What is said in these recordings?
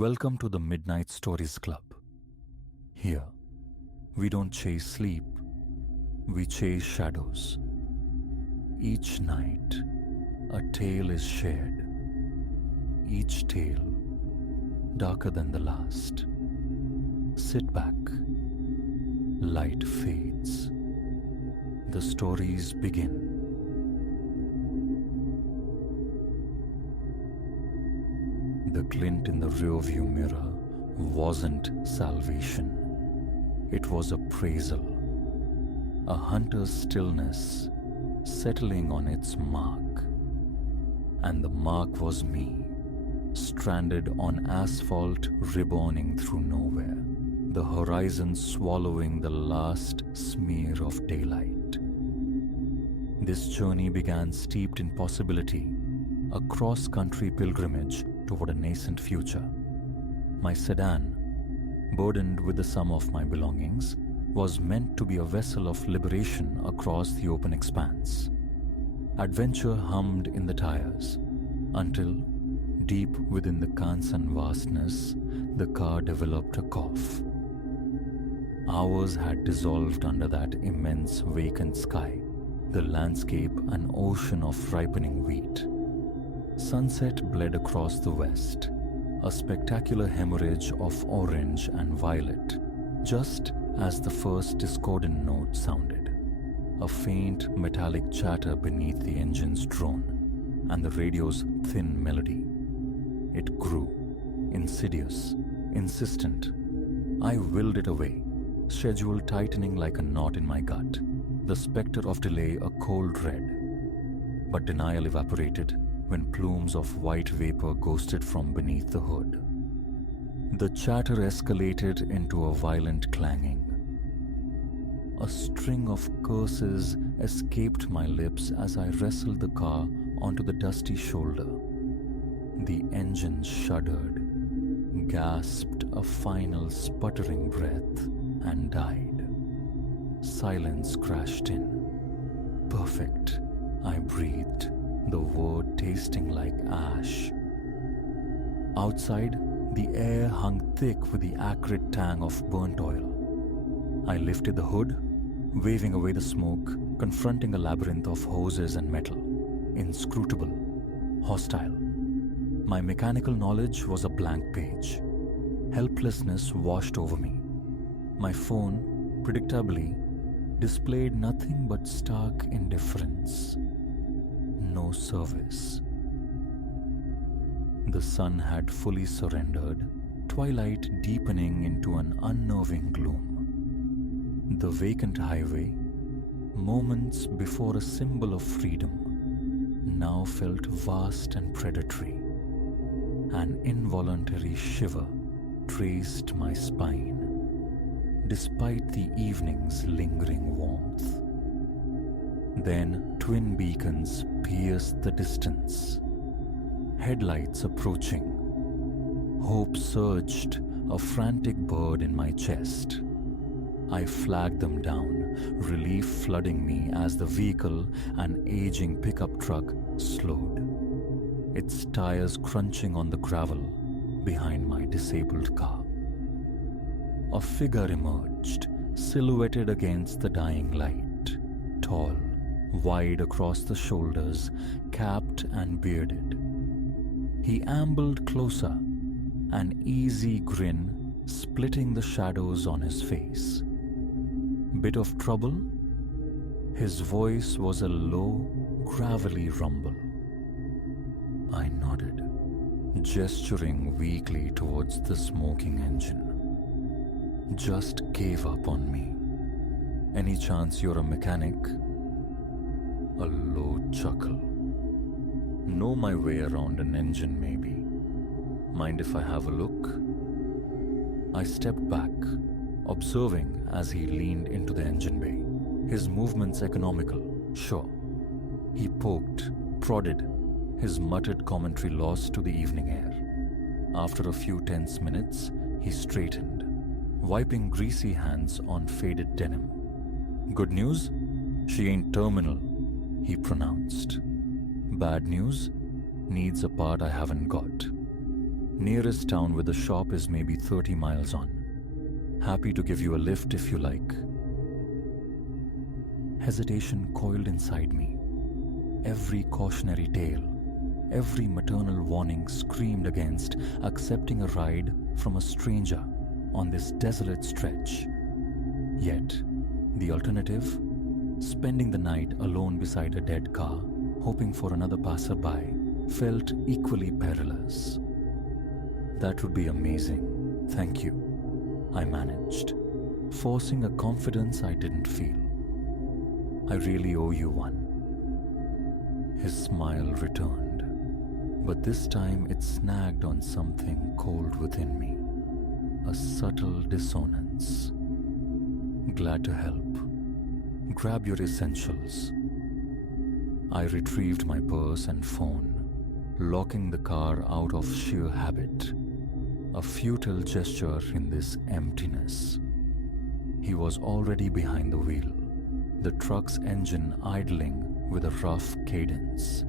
Welcome to the Midnight Stories Club. Here, we don't chase sleep, we chase shadows. Each night, a tale is shared. Each tale darker than the last. Sit back. Light fades. The stories begin. The glint in the rearview mirror wasn't salvation. It was appraisal. A hunter's stillness settling on its mark. And the mark was me, stranded on asphalt ribbonning through nowhere, the horizon swallowing the last smear of daylight. This journey began steeped in possibility, a cross-country pilgrimage toward a nascent future. My sedan, burdened with the sum of my belongings, was meant to be a vessel of liberation across the open expanse. Adventure hummed in the tires, until, deep within the Kansan vastness, the car developed a cough. Hours had dissolved under that immense vacant sky, the landscape an ocean of ripening wheat. Sunset bled across the west, a spectacular hemorrhage of orange and violet, just as the first discordant note sounded. A faint metallic chatter beneath the engine's drone, and the radio's thin melody. It grew, insidious, insistent. I willed it away, schedule tightening like a knot in my gut, the specter of delay a cold red. But denial evaporated when plumes of white vapor ghosted from beneath the hood. The chatter escalated into a violent clanging. A string of curses escaped my lips as I wrestled the car onto the dusty shoulder. The engine shuddered, gasped a final sputtering breath, and died. Silence crashed in. Perfect, I breathed, the word tasting like ash. Outside, the air hung thick with the acrid tang of burnt oil. I lifted the hood, waving away the smoke, confronting a labyrinth of hoses and metal, inscrutable, hostile. My mechanical knowledge was a blank page. Helplessness washed over me. My phone, predictably, displayed nothing but stark indifference. No service. The sun had fully surrendered, twilight deepening into an unnerving gloom. The vacant highway, moments before a symbol of freedom, now felt vast and predatory. An involuntary shiver traced my spine, despite the evening's lingering warmth. Then twin beacons pierced the distance. Headlights approaching. Hope surged, a frantic bird in my chest. I flagged them down, relief flooding me as the vehicle, an aging pickup truck, slowed, its tires crunching on the gravel behind my disabled car. A figure emerged, silhouetted against the dying light, tall, wide across the shoulders, capped and bearded. He ambled closer, an easy grin splitting the shadows on his face. Bit of trouble? His voice was a low, gravelly rumble. I nodded, gesturing weakly towards the smoking engine. Just gave up on me. Any chance you're a mechanic? A low chuckle. Know my way around an engine, maybe. Mind if I have a look? I stepped back, observing as he leaned into the engine bay. His movements economical, sure. He poked, prodded, his muttered commentary lost to the evening air. After a few tense minutes, he straightened, wiping greasy hands on faded denim. Good news? She ain't terminal, he pronounced. Bad news? Needs a part I haven't got. Nearest town with a shop is maybe 30 miles on. Happy to give you a lift if you like. Hesitation coiled inside me. Every cautionary tale, every maternal warning screamed against accepting a ride from a stranger on this desolate stretch. Yet, the alternative? Spending the night alone beside a dead car, hoping for another passerby, felt equally perilous. That would be amazing, thank you, I managed, forcing a confidence I didn't feel. I really owe you one. His smile returned, but this time it snagged on something cold within me, a subtle dissonance. Glad to help. Grab your essentials. I retrieved my purse and phone, locking the car out of sheer habit, a futile gesture in this emptiness. He was already behind the wheel, the truck's engine idling with a rough cadence.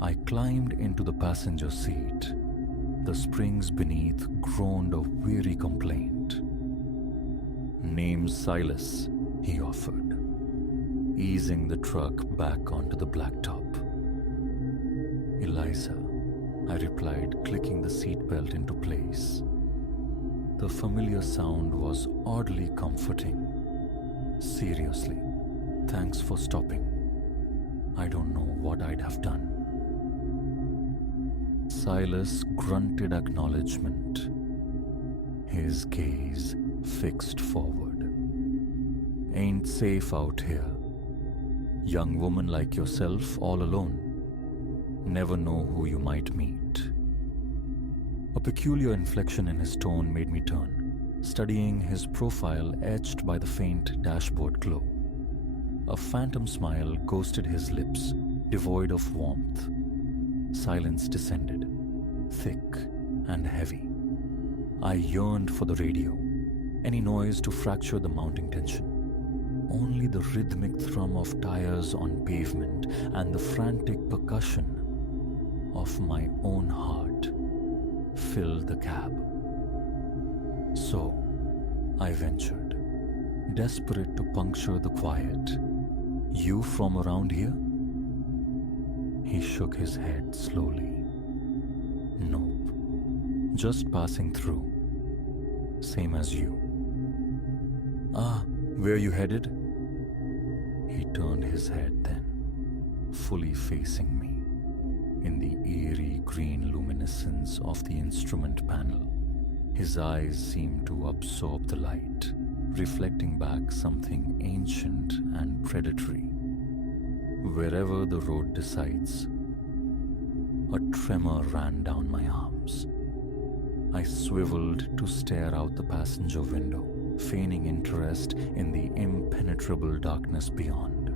I climbed into the passenger seat. The springs beneath groaned a weary complaint. "Name's Silas," he offered, easing the truck back onto the blacktop. "Eliza," I replied, clicking the seatbelt into place. The familiar sound was oddly comforting. "Seriously, thanks for stopping. I don't know what I'd have done." Silas grunted acknowledgement, his gaze fixed forward. "Ain't safe out here. Young woman like yourself all alone. Never know who you might meet." A peculiar inflection in his tone made me turn, studying his profile etched by the faint dashboard glow. A phantom smile ghosted his lips, devoid of warmth. Silence descended, thick and heavy. I yearned for the radio, any noise to fracture the mounting tension. Only the rhythmic thrum of tires on pavement and the frantic percussion of my own heart filled the cab. So, I ventured, desperate to puncture the quiet. "You from around here?" He shook his head slowly. "Nope. Just passing through. Same as you." "Ah, where you headed?" He turned his head then, fully facing me. In the eerie green luminescence of the instrument panel, his eyes seemed to absorb the light, reflecting back something ancient and predatory. Wherever the road decides, a tremor ran down my arms. I swiveled to stare out the passenger window, feigning interest in the impenetrable darkness beyond.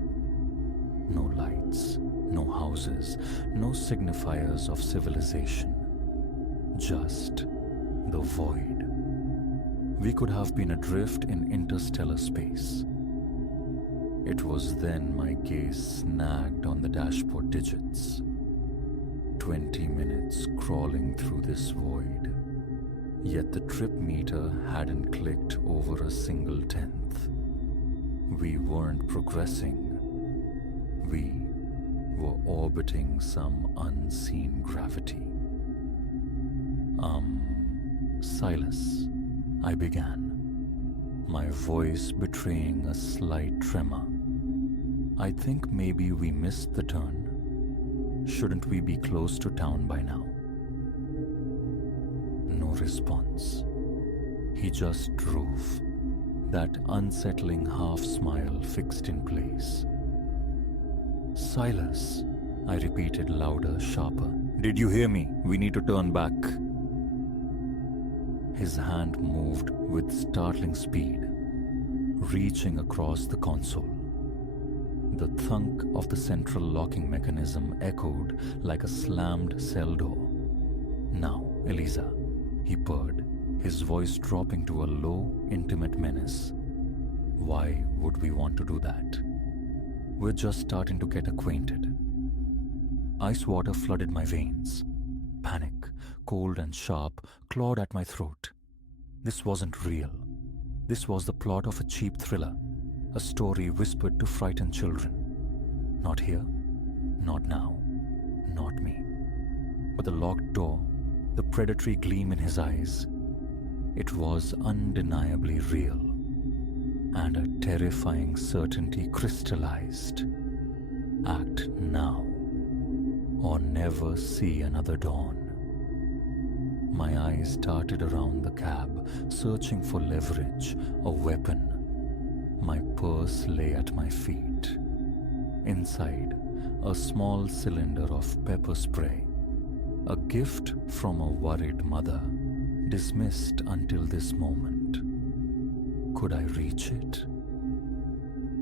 No lights, no houses, no signifiers of civilization. Just the void. We could have been adrift in interstellar space. It was then my gaze snagged on the dashboard digits. 20 minutes crawling through this void. Yet the trip meter hadn't clicked over a single tenth. We weren't progressing. We were orbiting some unseen gravity. Silas," I began, my voice betraying a slight tremor. "I think maybe we missed the turn. Shouldn't we be close to town by now?" No response. He just drove, that unsettling half smile fixed in place. "Silas," I repeated louder, sharper. "Did you hear me? We need to turn back." His hand moved with startling speed, reaching across the console. The thunk of the central locking mechanism echoed like a slammed cell door. "Now, Eliza," he purred, his voice dropping to a low, intimate menace. "Why would we want to do that? We're just starting to get acquainted." Ice water flooded my veins. Panic cold and sharp, clawed at my throat. This wasn't real. This was the plot of a cheap thriller, a story whispered to frighten children. Not here, not now, not me. But the locked door, the predatory gleam in his eyes, it was undeniably real, and a terrifying certainty crystallized. Act now, or never see another dawn. My eyes darted around the cab, searching for leverage, a weapon. My purse lay at my feet. Inside, a small cylinder of pepper spray, a gift from a worried mother, dismissed until this moment. Could I reach it?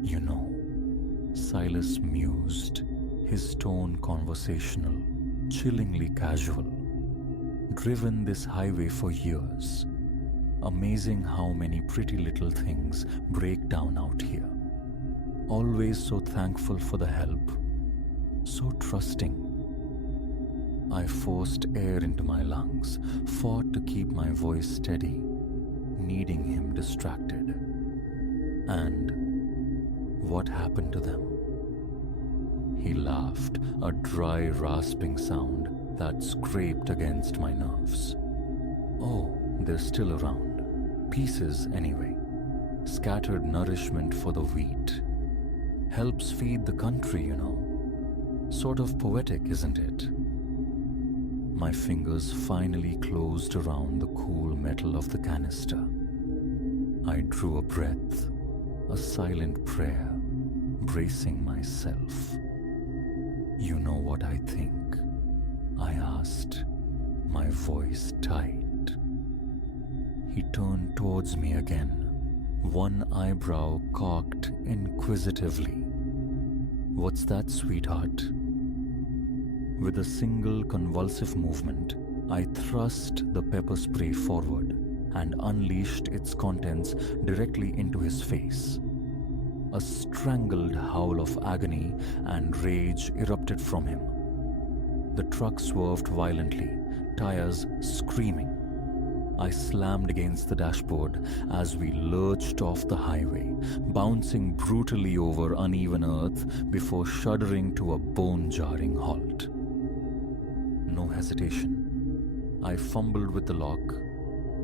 You know, Silas mused, his tone conversational, chillingly casual. Driven this highway for years. Amazing how many pretty little things break down out here. Always so thankful for the help, so trusting. I forced air into my lungs, fought to keep my voice steady, needing him distracted. And what happened to them? He laughed, a dry, rasping sound that scraped against my nerves. Oh, they're still around. Pieces, anyway. Scattered nourishment for the wheat. Helps feed the country, you know. Sort of poetic, isn't it? My fingers finally closed around the cool metal of the canister. I drew a breath, a silent prayer, bracing myself. You know what I think? I asked, my voice tight. He turned towards me again, one eyebrow cocked inquisitively. What's that, sweetheart? With a single convulsive movement, I thrust the pepper spray forward and unleashed its contents directly into his face. A strangled howl of agony and rage erupted from him. The truck swerved violently, tires screaming. I slammed against the dashboard as we lurched off the highway, bouncing brutally over uneven earth before shuddering to a bone-jarring halt. No hesitation. I fumbled with the lock,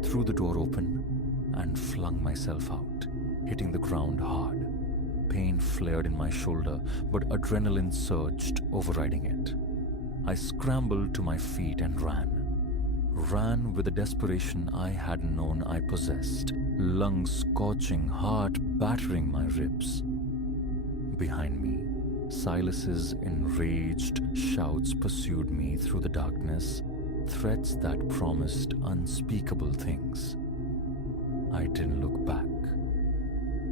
threw the door open, and flung myself out, hitting the ground hard. Pain flared in my shoulder, but adrenaline surged, overriding it. I scrambled to my feet and ran. Ran with the desperation I had known I possessed, lungs scorching, heart battering my ribs. Behind me, Silas's enraged shouts pursued me through the darkness, threats that promised unspeakable things. I didn't look back.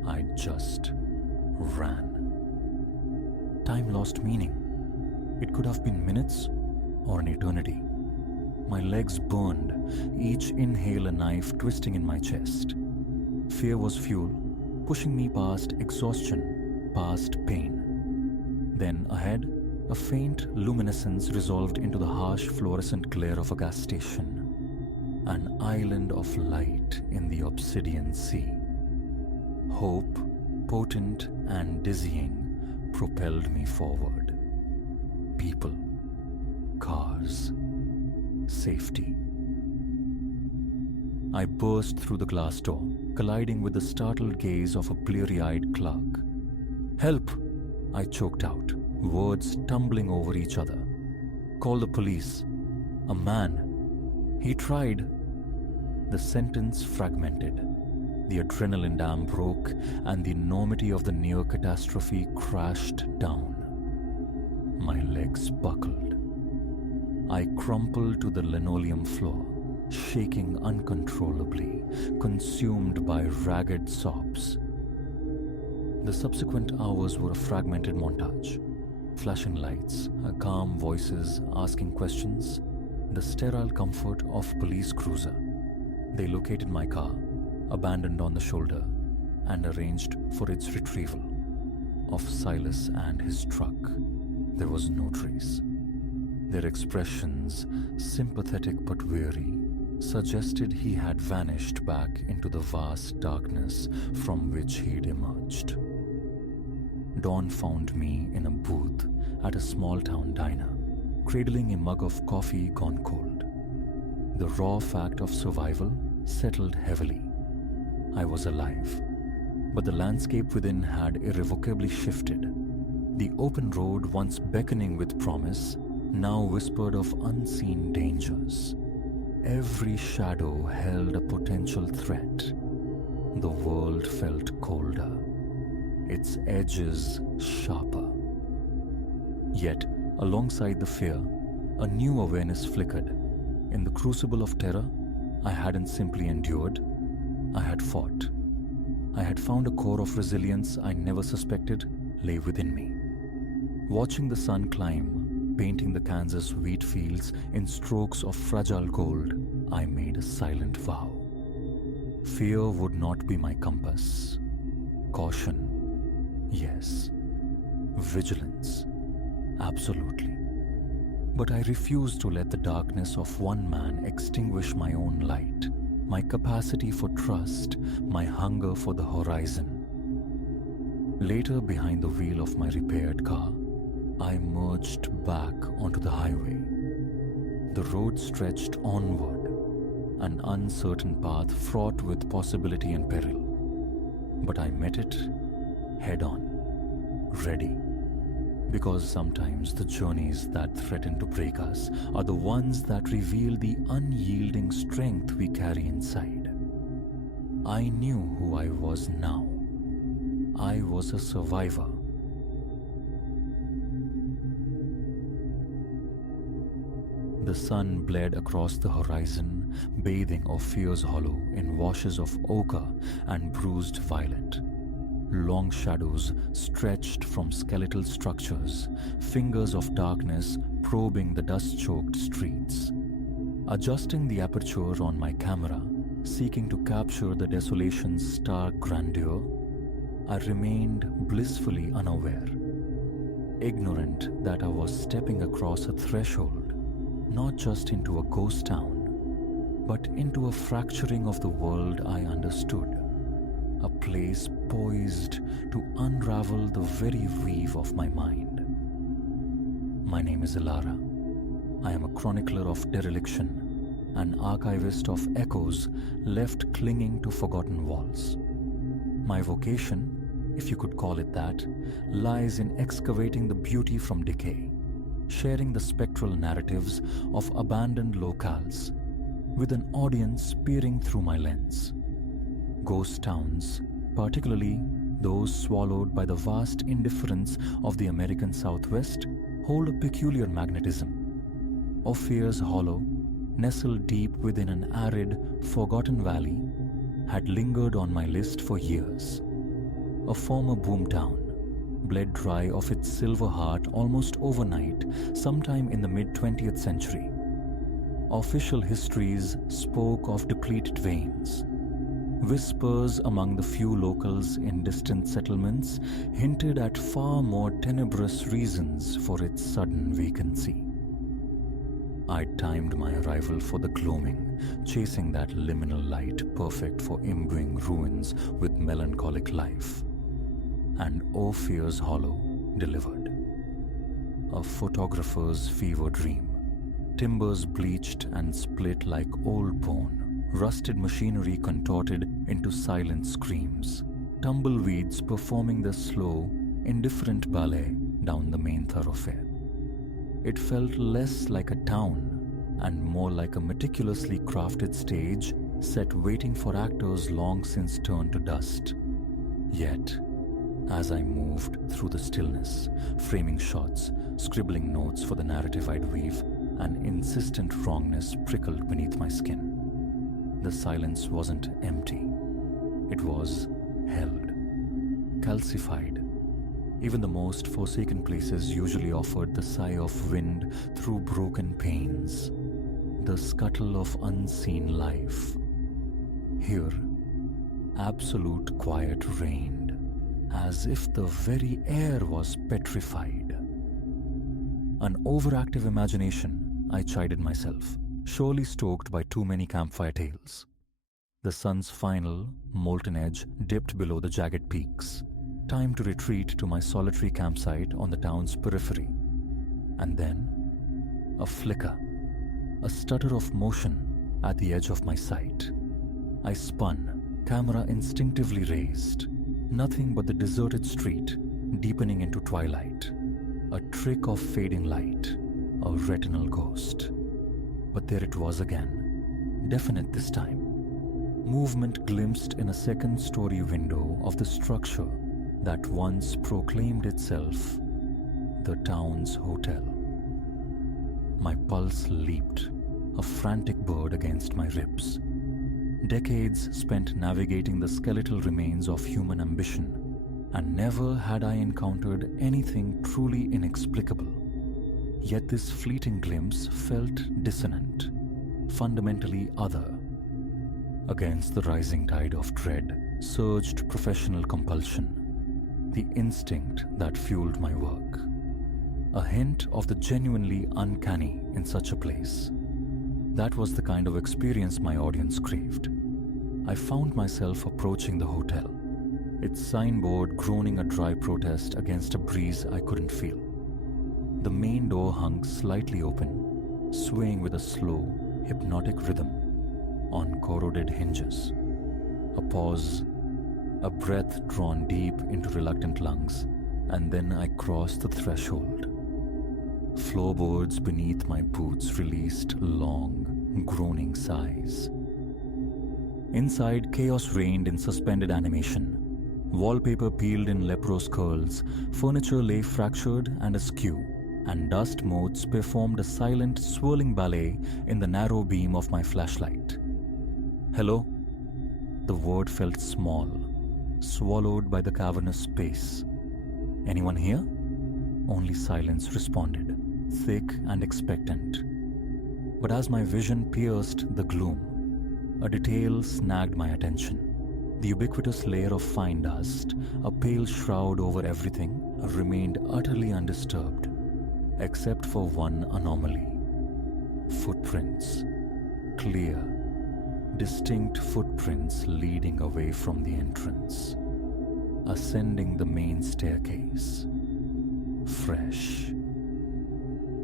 I just ran. Time lost meaning. It could have been minutes or an eternity. My legs burned, each inhale a knife twisting in my chest. Fear was fuel, pushing me past exhaustion, past pain. Then ahead, a faint luminescence resolved into the harsh fluorescent glare of a gas station. An island of light in the obsidian sea. Hope, potent and dizzying, propelled me forward. People, cars, safety. I burst through the glass door, colliding with the startled gaze of a bleary-eyed clerk. "Help!" I choked out, words tumbling over each other. "Call the police. A man. He tried." The sentence fragmented. The adrenaline dam broke, and the enormity of the near catastrophe crashed down. My legs buckled. I crumpled to the linoleum floor, shaking uncontrollably, consumed by ragged sobs. The subsequent hours were a fragmented montage. Flashing lights, calm voices asking questions, the sterile comfort of police cruiser. They located my car, abandoned on the shoulder, and arranged for its retrieval. Of Silas and his truck, there was no trace. Their expressions, sympathetic but weary, suggested he had vanished back into the vast darkness from which he'd emerged. Dawn found me in a booth at a small town diner, cradling a mug of coffee gone cold. The raw fact of survival settled heavily. I was alive, but the landscape within had irrevocably shifted. The open road, once beckoning with promise, now whispered of unseen dangers. Every shadow held a potential threat. The world felt colder, its edges sharper. Yet, alongside the fear, a new awareness flickered. In the crucible of terror, I hadn't simply endured, I had fought. I had found a core of resilience I never suspected lay within me. Watching the sun climb, painting the Kansas wheat fields in strokes of fragile gold, I made a silent vow. Fear would not be my compass. Caution, yes. Vigilance, absolutely. But I refused to let the darkness of one man extinguish my own light, my capacity for trust, my hunger for the horizon. Later, behind the wheel of my repaired car, I merged back onto the highway. The road stretched onward, an uncertain path fraught with possibility and peril. But I met it head on, ready. Because sometimes the journeys that threaten to break us are the ones that reveal the unyielding strength we carry inside. I knew who I was now. I was a survivor. The sun bled across the horizon, bathing Ophir's Hollow in washes of ochre and bruised violet. Long shadows stretched from skeletal structures, fingers of darkness probing the dust-choked streets. Adjusting the aperture on my camera, seeking to capture the desolation's stark grandeur, I remained blissfully unaware, ignorant that I was stepping across a threshold, not just into a ghost town, but into a fracturing of the world I understood. A place poised to unravel the very weave of my mind. My name is Ilara. I am a chronicler of dereliction, an archivist of echoes left clinging to forgotten walls. My vocation, if you could call it that, lies in excavating the beauty from decay, sharing the spectral narratives of abandoned locales, with an audience peering through my lens. Ghost towns, particularly those swallowed by the vast indifference of the American Southwest, hold a peculiar magnetism. Ophir's Hollow, nestled deep within an arid, forgotten valley, had lingered on my list for years. A former boomtown, bled dry of its silver heart almost overnight, sometime in the mid-20th century. Official histories spoke of depleted veins. Whispers among the few locals in distant settlements hinted at far more tenebrous reasons for its sudden vacancy. I timed my arrival for the gloaming, chasing that liminal light perfect for imbuing ruins with melancholic life. And Ophir's Hollow delivered. A photographer's fever dream. Timbers bleached and split like old bone. Rusted machinery contorted into silent screams, tumbleweeds performing the slow, indifferent ballet down the main thoroughfare. It felt less like a town and more like a meticulously crafted stage set waiting for actors long since turned to dust. Yet, as I moved through the stillness, framing shots, scribbling notes for the narrative I'd weave, an insistent wrongness prickled beneath my skin. The silence wasn't empty. It was held, calcified. Even the most forsaken places usually offered the sigh of wind through broken panes, the scuttle of unseen life. Here, absolute quiet reigned, as if the very air was petrified. An overactive imagination, I chided myself, surely stoked by too many campfire tales. The sun's final, molten edge dipped below the jagged peaks. Time to retreat to my solitary campsite on the town's periphery. And then, a flicker, a stutter of motion at the edge of my sight. I spun, camera instinctively raised. Nothing but the deserted street, deepening into twilight. A trick of fading light, a retinal ghost. But there it was again, definite this time. Movement glimpsed in a second-story window of the structure that once proclaimed itself the town's hotel. My pulse leaped, a frantic bird against my ribs. Decades spent navigating the skeletal remains of human ambition, and never had I encountered anything truly inexplicable. Yet this fleeting glimpse felt dissonant, fundamentally other. Against the rising tide of dread surged professional compulsion, the instinct that fueled my work. A hint of the genuinely uncanny in such a place. That was the kind of experience my audience craved. I found myself approaching the hotel, its signboard groaning a dry protest against a breeze I couldn't feel. The main door hung slightly open, swaying with a slow, hypnotic rhythm on corroded hinges. A pause, a breath drawn deep into reluctant lungs, and then I crossed the threshold. Floorboards beneath my boots released long, groaning sighs. Inside, chaos reigned in suspended animation. Wallpaper peeled in leprous curls, furniture lay fractured and askew, and dust motes performed a silent, swirling ballet in the narrow beam of my flashlight. Hello? The word felt small, swallowed by the cavernous space. Anyone here? Only silence responded, thick and expectant. But as my vision pierced the gloom, a detail snagged my attention. The ubiquitous layer of fine dust, a pale shroud over everything, remained utterly undisturbed, except for one anomaly. Footprints. Clear, distinct footprints leading away from the entrance, ascending the main staircase. Fresh.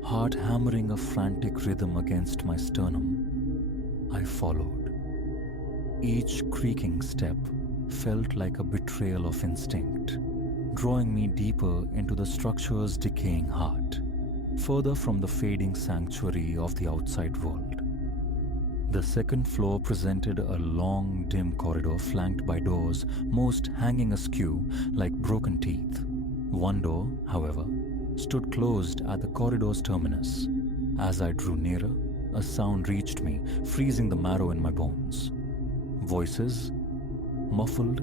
Heart hammering a frantic rhythm against my sternum, I followed. Each creaking step felt like a betrayal of instinct, drawing me deeper into the structure's decaying heart, further from the fading sanctuary of the outside world. The second floor presented a long, dim corridor flanked by doors, most hanging askew like broken teeth. One door, however, stood closed at the corridor's terminus. As I drew nearer, a sound reached me, freezing the marrow in my bones. Voices, muffled,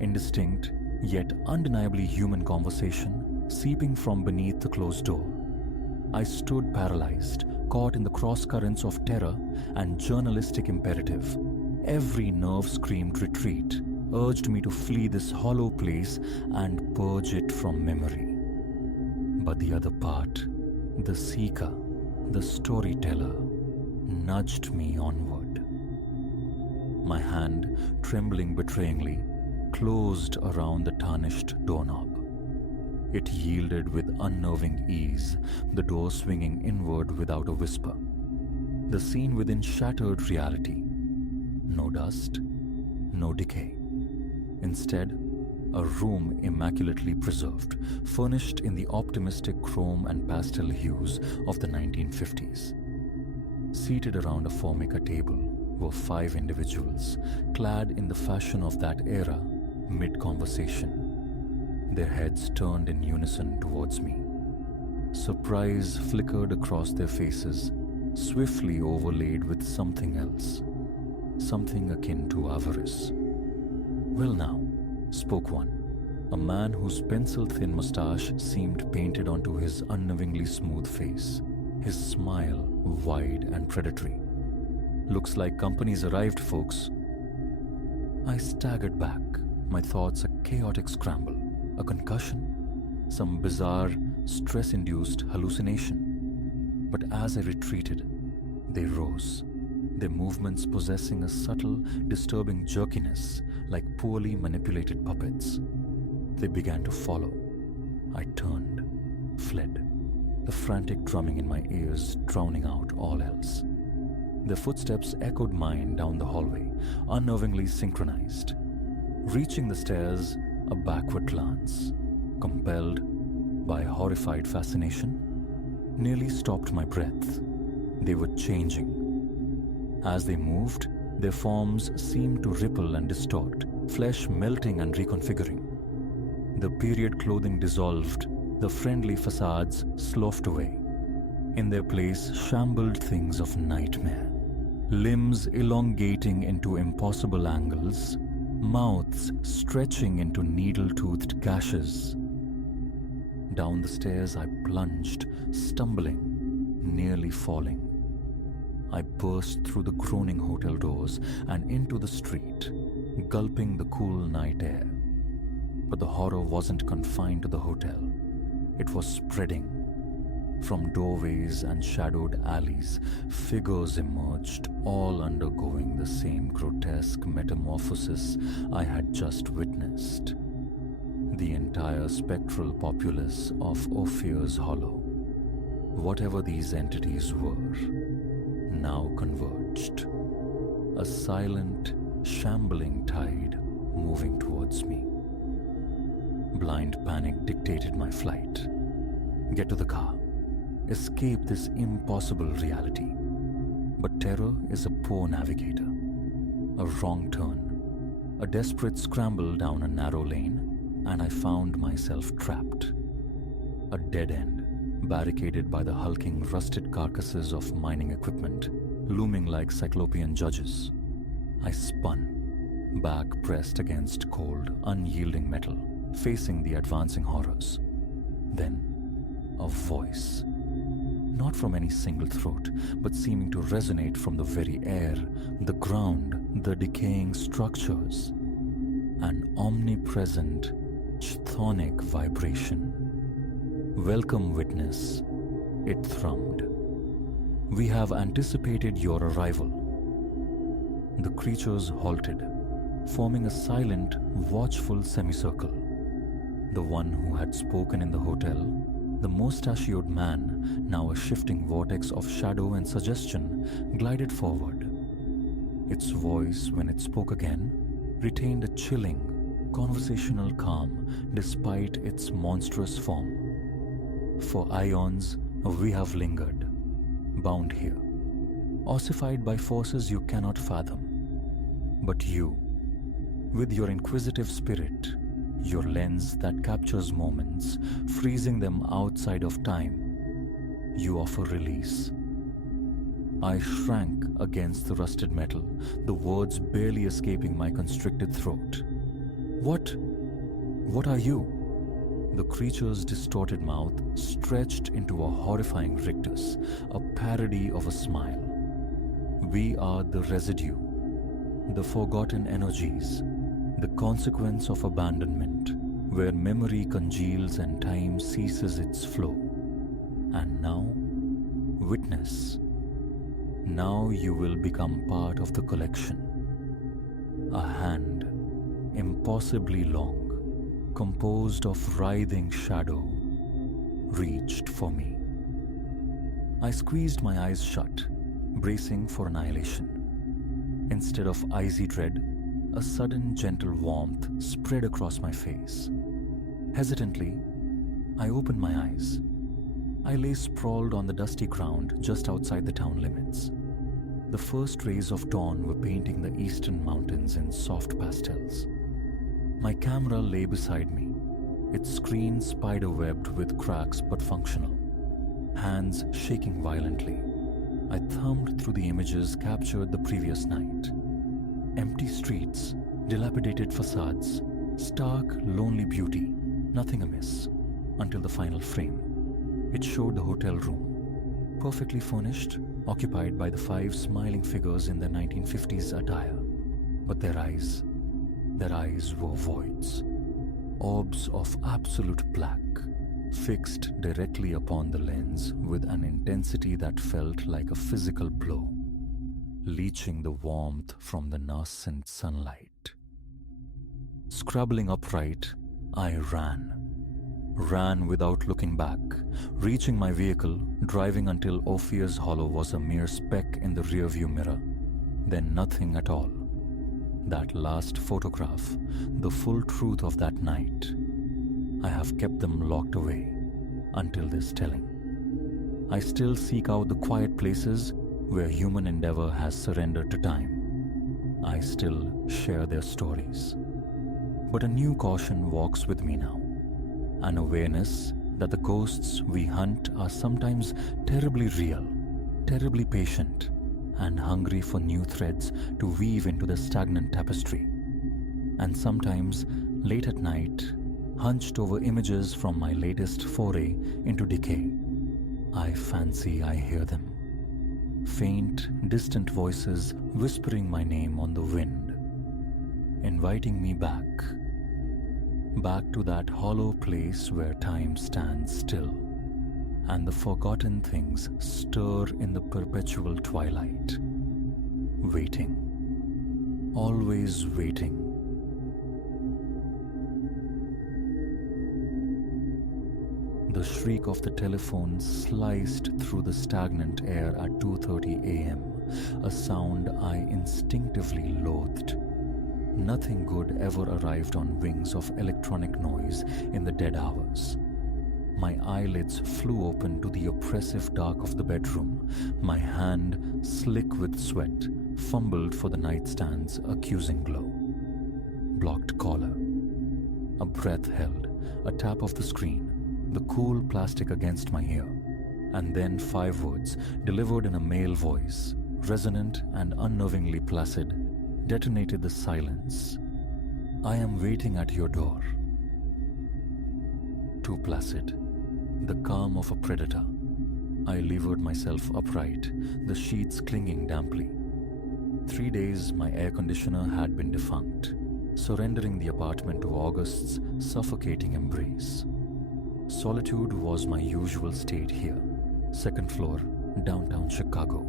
indistinct, yet undeniably human conversation, seeping from beneath the closed door. I stood paralyzed, caught in the cross-currents of terror and journalistic imperative. Every nerve screamed retreat, urged me to flee this hollow place and purge it from memory. But the other part, the seeker, the storyteller, nudged me onward. My hand, trembling betrayingly, closed around the tarnished doorknob. It yielded with unnerving ease, the door swinging inward without a whisper. The scene within shattered reality. No dust, no decay. Instead, a room immaculately preserved, furnished in the optimistic chrome and pastel hues of the 1950s. Seated around a formica table were 5 individuals, clad in the fashion of that era, mid-conversation. Their heads turned in unison towards me. Surprise flickered across their faces, swiftly overlaid with something else, something akin to avarice. "Well now," spoke one, a man whose pencil-thin mustache seemed painted onto his unnervingly smooth face, his smile wide and predatory. "Looks like company's arrived, folks." I staggered back, my thoughts a chaotic scramble. A concussion? Some bizarre, stress-induced hallucination. But as I retreated, they rose, their movements possessing a subtle, disturbing jerkiness like poorly manipulated puppets. They began to follow. I turned, fled, the frantic drumming in my ears drowning out all else. Their footsteps echoed mine down the hallway, unnervingly synchronized. Reaching the stairs, a backward glance, compelled by horrified fascination, nearly stopped my breath. They were changing. As they moved, their forms seemed to ripple and distort, flesh melting and reconfiguring. The period clothing dissolved, the friendly facades sloughed away. In their place shambled things of nightmare. Limbs elongating into impossible angles, mouths stretching into needle-toothed gashes. Down the stairs I plunged, stumbling, nearly falling. I burst through the groaning hotel doors and into the street, gulping the cool night air. But the horror wasn't confined to the hotel. It was spreading. From doorways and shadowed alleys, figures emerged, all undergoing the same grotesque metamorphosis I had just witnessed. The entire spectral populace of Ophir's Hollow, whatever these entities were, now converged. A silent, shambling tide moving towards me. Blind panic dictated my flight. Get to the car. Escape this impossible reality. But terror is a poor navigator. A wrong turn, a desperate scramble down a narrow lane, and I found myself trapped. A dead end, barricaded by the hulking, rusted carcasses of mining equipment, looming like cyclopean judges. I spun, back pressed against cold, unyielding metal, facing the advancing horrors. Then, a voice. Not from any single throat, but seeming to resonate from the very air, the ground, the decaying structures. An omnipresent, chthonic vibration. Welcome, witness, it thrummed. We have anticipated your arrival. The creatures halted, forming a silent, watchful semicircle. The one who had spoken in the hotel, the mustachioed man, now a shifting vortex of shadow and suggestion, glided forward. Its voice, when it spoke again, retained a chilling, conversational calm despite its monstrous form. For ions, we have lingered, bound here, ossified by forces you cannot fathom. But you, with your inquisitive spirit, your lens that captures moments, freezing them outside of time, you offer release. I shrank against the rusted metal, the words barely escaping my constricted throat. What are you? The creature's distorted mouth stretched into a horrifying rictus, a parody of a smile. We are the residue, the forgotten energies, the consequence of abandonment, where memory congeals and time ceases its flow. And now, witness. Now you will become part of the collection. A hand, impossibly long, composed of writhing shadow, reached for me. I squeezed my eyes shut, bracing for annihilation. Instead of icy dread, a sudden gentle warmth spread across my face. Hesitantly, I opened my eyes. I lay sprawled on the dusty ground just outside the town limits. The first rays of dawn were painting the eastern mountains in soft pastels. My camera lay beside me, its screen spider-webbed with cracks but functional. Hands shaking violently, I thumbed through the images captured the previous night. Empty streets, dilapidated facades, stark, lonely beauty, nothing amiss, until the final frame. It showed the hotel room, perfectly furnished, occupied by the 5 smiling figures in their 1950s attire. But their eyes were voids, orbs of absolute black, fixed directly upon the lens with an intensity that felt like a physical blow, leaching the warmth from the nascent sunlight. Scrabbling upright, I ran without looking back, reaching my vehicle, driving until Ophir's Hollow was a mere speck in the rearview mirror, then nothing at all. That last photograph, the full truth of that night, I have kept them locked away until this telling. I still seek out the quiet places where human endeavor has surrendered to time. I still share their stories. But a new caution walks with me now, an awareness that the ghosts we hunt are sometimes terribly real, terribly patient, and hungry for new threads to weave into the stagnant tapestry. And sometimes, late at night, hunched over images from my latest foray into decay, I fancy I hear them. Faint, distant voices whispering my name on the wind, inviting me back to that hollow place where time stands still and the forgotten things stir in the perpetual twilight. Waiting, always waiting. The shriek of the telephone sliced through the stagnant air at 2:30 a.m., a sound I instinctively loathed. Nothing good ever arrived on wings of electronic noise in the dead hours. My eyelids flew open to the oppressive dark of the bedroom. My hand, slick with sweat, fumbled for the nightstand's accusing glow. Blocked caller. A breath held, a tap of the screen, the cool plastic against my ear, and then 5 words delivered in a male voice, resonant and unnervingly placid, detonated the silence. I am waiting at your door. Too placid. The calm of a predator. I levered myself upright, the sheets clinging damply. 3 days my air conditioner had been defunct, surrendering the apartment to August's suffocating embrace. Solitude was my usual state here, 2nd floor, downtown Chicago.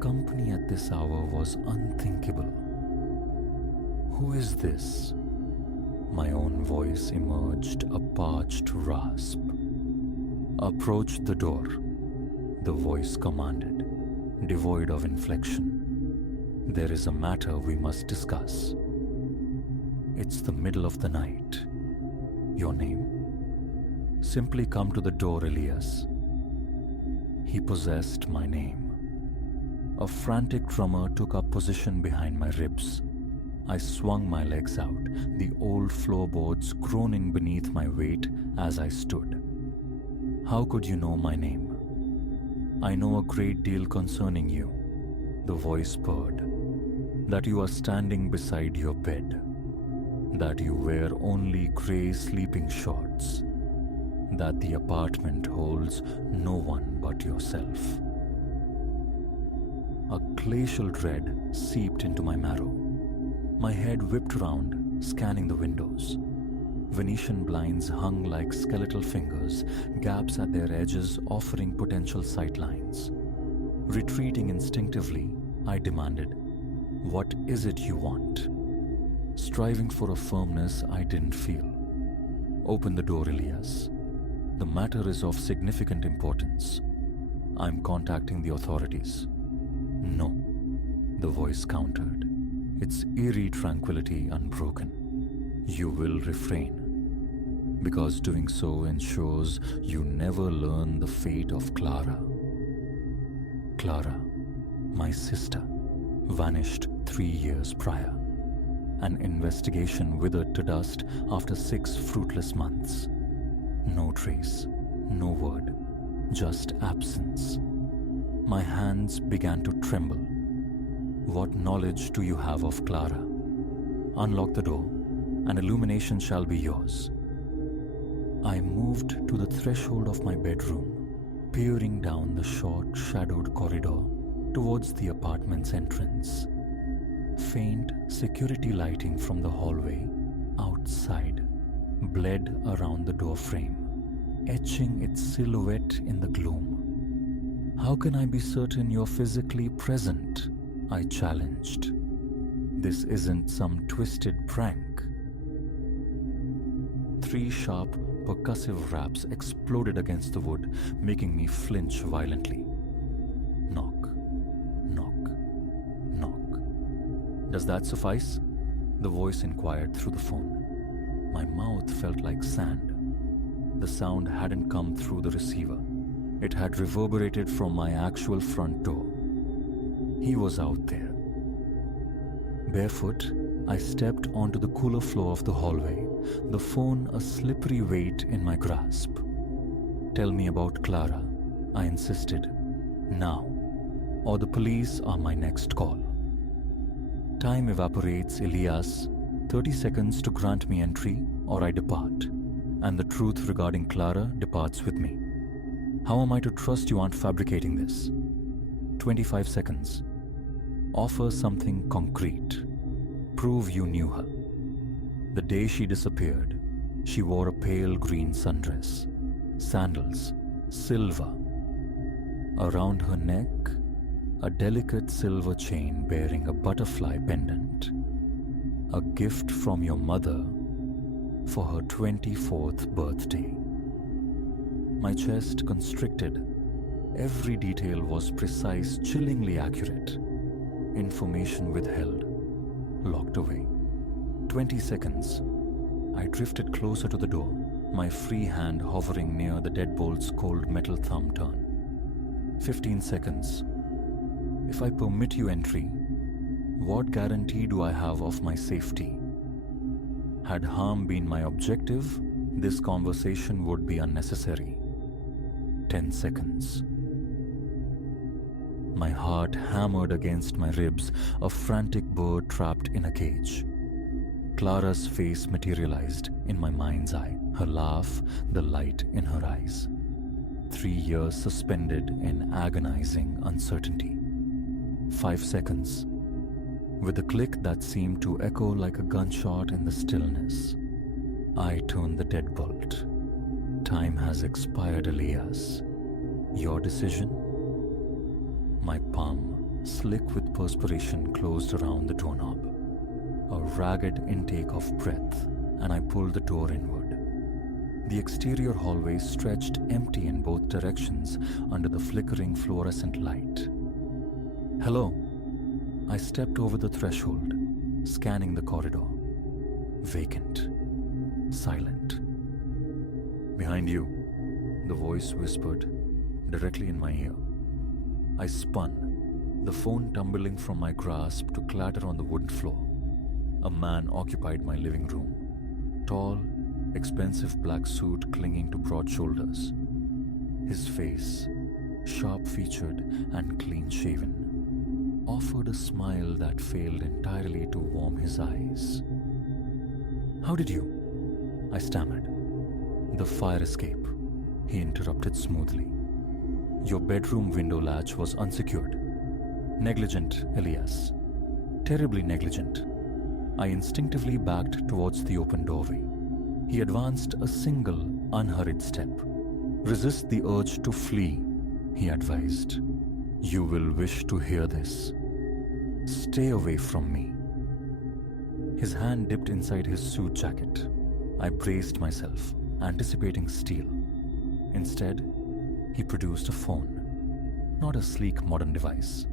Company at this hour was unthinkable. Who is this? My own voice emerged, a parched rasp. Approach the door, the voice commanded, devoid of inflection. There is a matter we must discuss. It's the middle of the night. Your name? Simply come to the door, Elias. He possessed my name. A frantic tremor took up position behind my ribs. I swung my legs out, the old floorboards groaning beneath my weight as I stood. How could you know my name? I know a great deal concerning you, the voice purred. That you are standing beside your bed. That you wear only grey sleeping shorts. That the apartment holds no one but yourself. A glacial dread seeped into my marrow. My head whipped round, scanning the windows. Venetian blinds hung like skeletal fingers, gaps at their edges offering potential sightlines. Retreating instinctively, I demanded, "What is it you want?" Striving for a firmness I didn't feel. Open the door, Elias. The matter is of significant importance. I'm contacting the authorities. No, the voice countered, its eerie tranquility unbroken. You will refrain, because doing so ensures you never learn the fate of Clara. Clara, my sister, vanished 3 years prior. An investigation withered to dust after 6 fruitless months. No trace, no word, just absence. My hands began to tremble. What knowledge do you have of Clara? Unlock the door, and illumination shall be yours. I moved to the threshold of my bedroom, peering down the short, shadowed corridor towards the apartment's entrance. Faint security lighting from the hallway outside bled around the doorframe, etching its silhouette in the gloom. How can I be certain you're physically present? I challenged. This isn't some twisted prank. 3 sharp, percussive raps exploded against the wood, making me flinch violently. Knock, knock, knock. Does that suffice? The voice inquired through the phone. My mouth felt like sand. The sound hadn't come through the receiver. It had reverberated from my actual front door. He was out there. Barefoot, I stepped onto the cooler floor of the hallway, the phone a slippery weight in my grasp. Tell me about Clara, I insisted. Now, or the police are my next call. Time evaporates, Elias. 30 seconds to grant me entry, or I depart. And the truth regarding Clara departs with me. How am I to trust you aren't fabricating this? 25 seconds. Offer something concrete. Prove you knew her. The day she disappeared, she wore a pale green sundress, sandals, silver. Around her neck, a delicate silver chain bearing a butterfly pendant. A gift from your mother for her 24th birthday. My chest constricted. Every detail was precise, chillingly accurate. Information withheld, locked away. 20 seconds. I drifted closer to the door, my free hand hovering near the deadbolt's cold metal thumb turn. 15 seconds. If I permit you entry, what guarantee do I have of my safety? Had harm been my objective, this conversation would be unnecessary. 10 seconds. My heart hammered against my ribs, a frantic bird trapped in a cage. Clara's face materialized in my mind's eye, her laugh, the light in her eyes. 3 years suspended in agonizing uncertainty. 5 seconds. With a click that seemed to echo like a gunshot in the stillness, I turned the deadbolt. Time has expired, Elias. Your decision? My palm, slick with perspiration, closed around the doorknob. A ragged intake of breath, and I pulled the door inward. The exterior hallway stretched empty in both directions under the flickering fluorescent light. Hello. I stepped over the threshold, scanning the corridor. Vacant. Silent. Behind you, the voice whispered directly in my ear. I spun, the phone tumbling from my grasp to clatter on the wooden floor. A man occupied my living room. Tall, expensive black suit clinging to broad shoulders. His face, sharp-featured and clean-shaven, offered a smile that failed entirely to warm his eyes. How did you? I stammered. The fire escape, he interrupted smoothly. Your bedroom window latch was unsecured. Negligent, Elias. Terribly negligent. I instinctively backed towards the open doorway. He advanced a single, unhurried step. Resist the urge to flee, he advised. You will wish to hear this. Stay away from me. His hand dipped inside his suit jacket. I braced myself, anticipating steel. Instead, he produced a phone. Not a sleek modern device,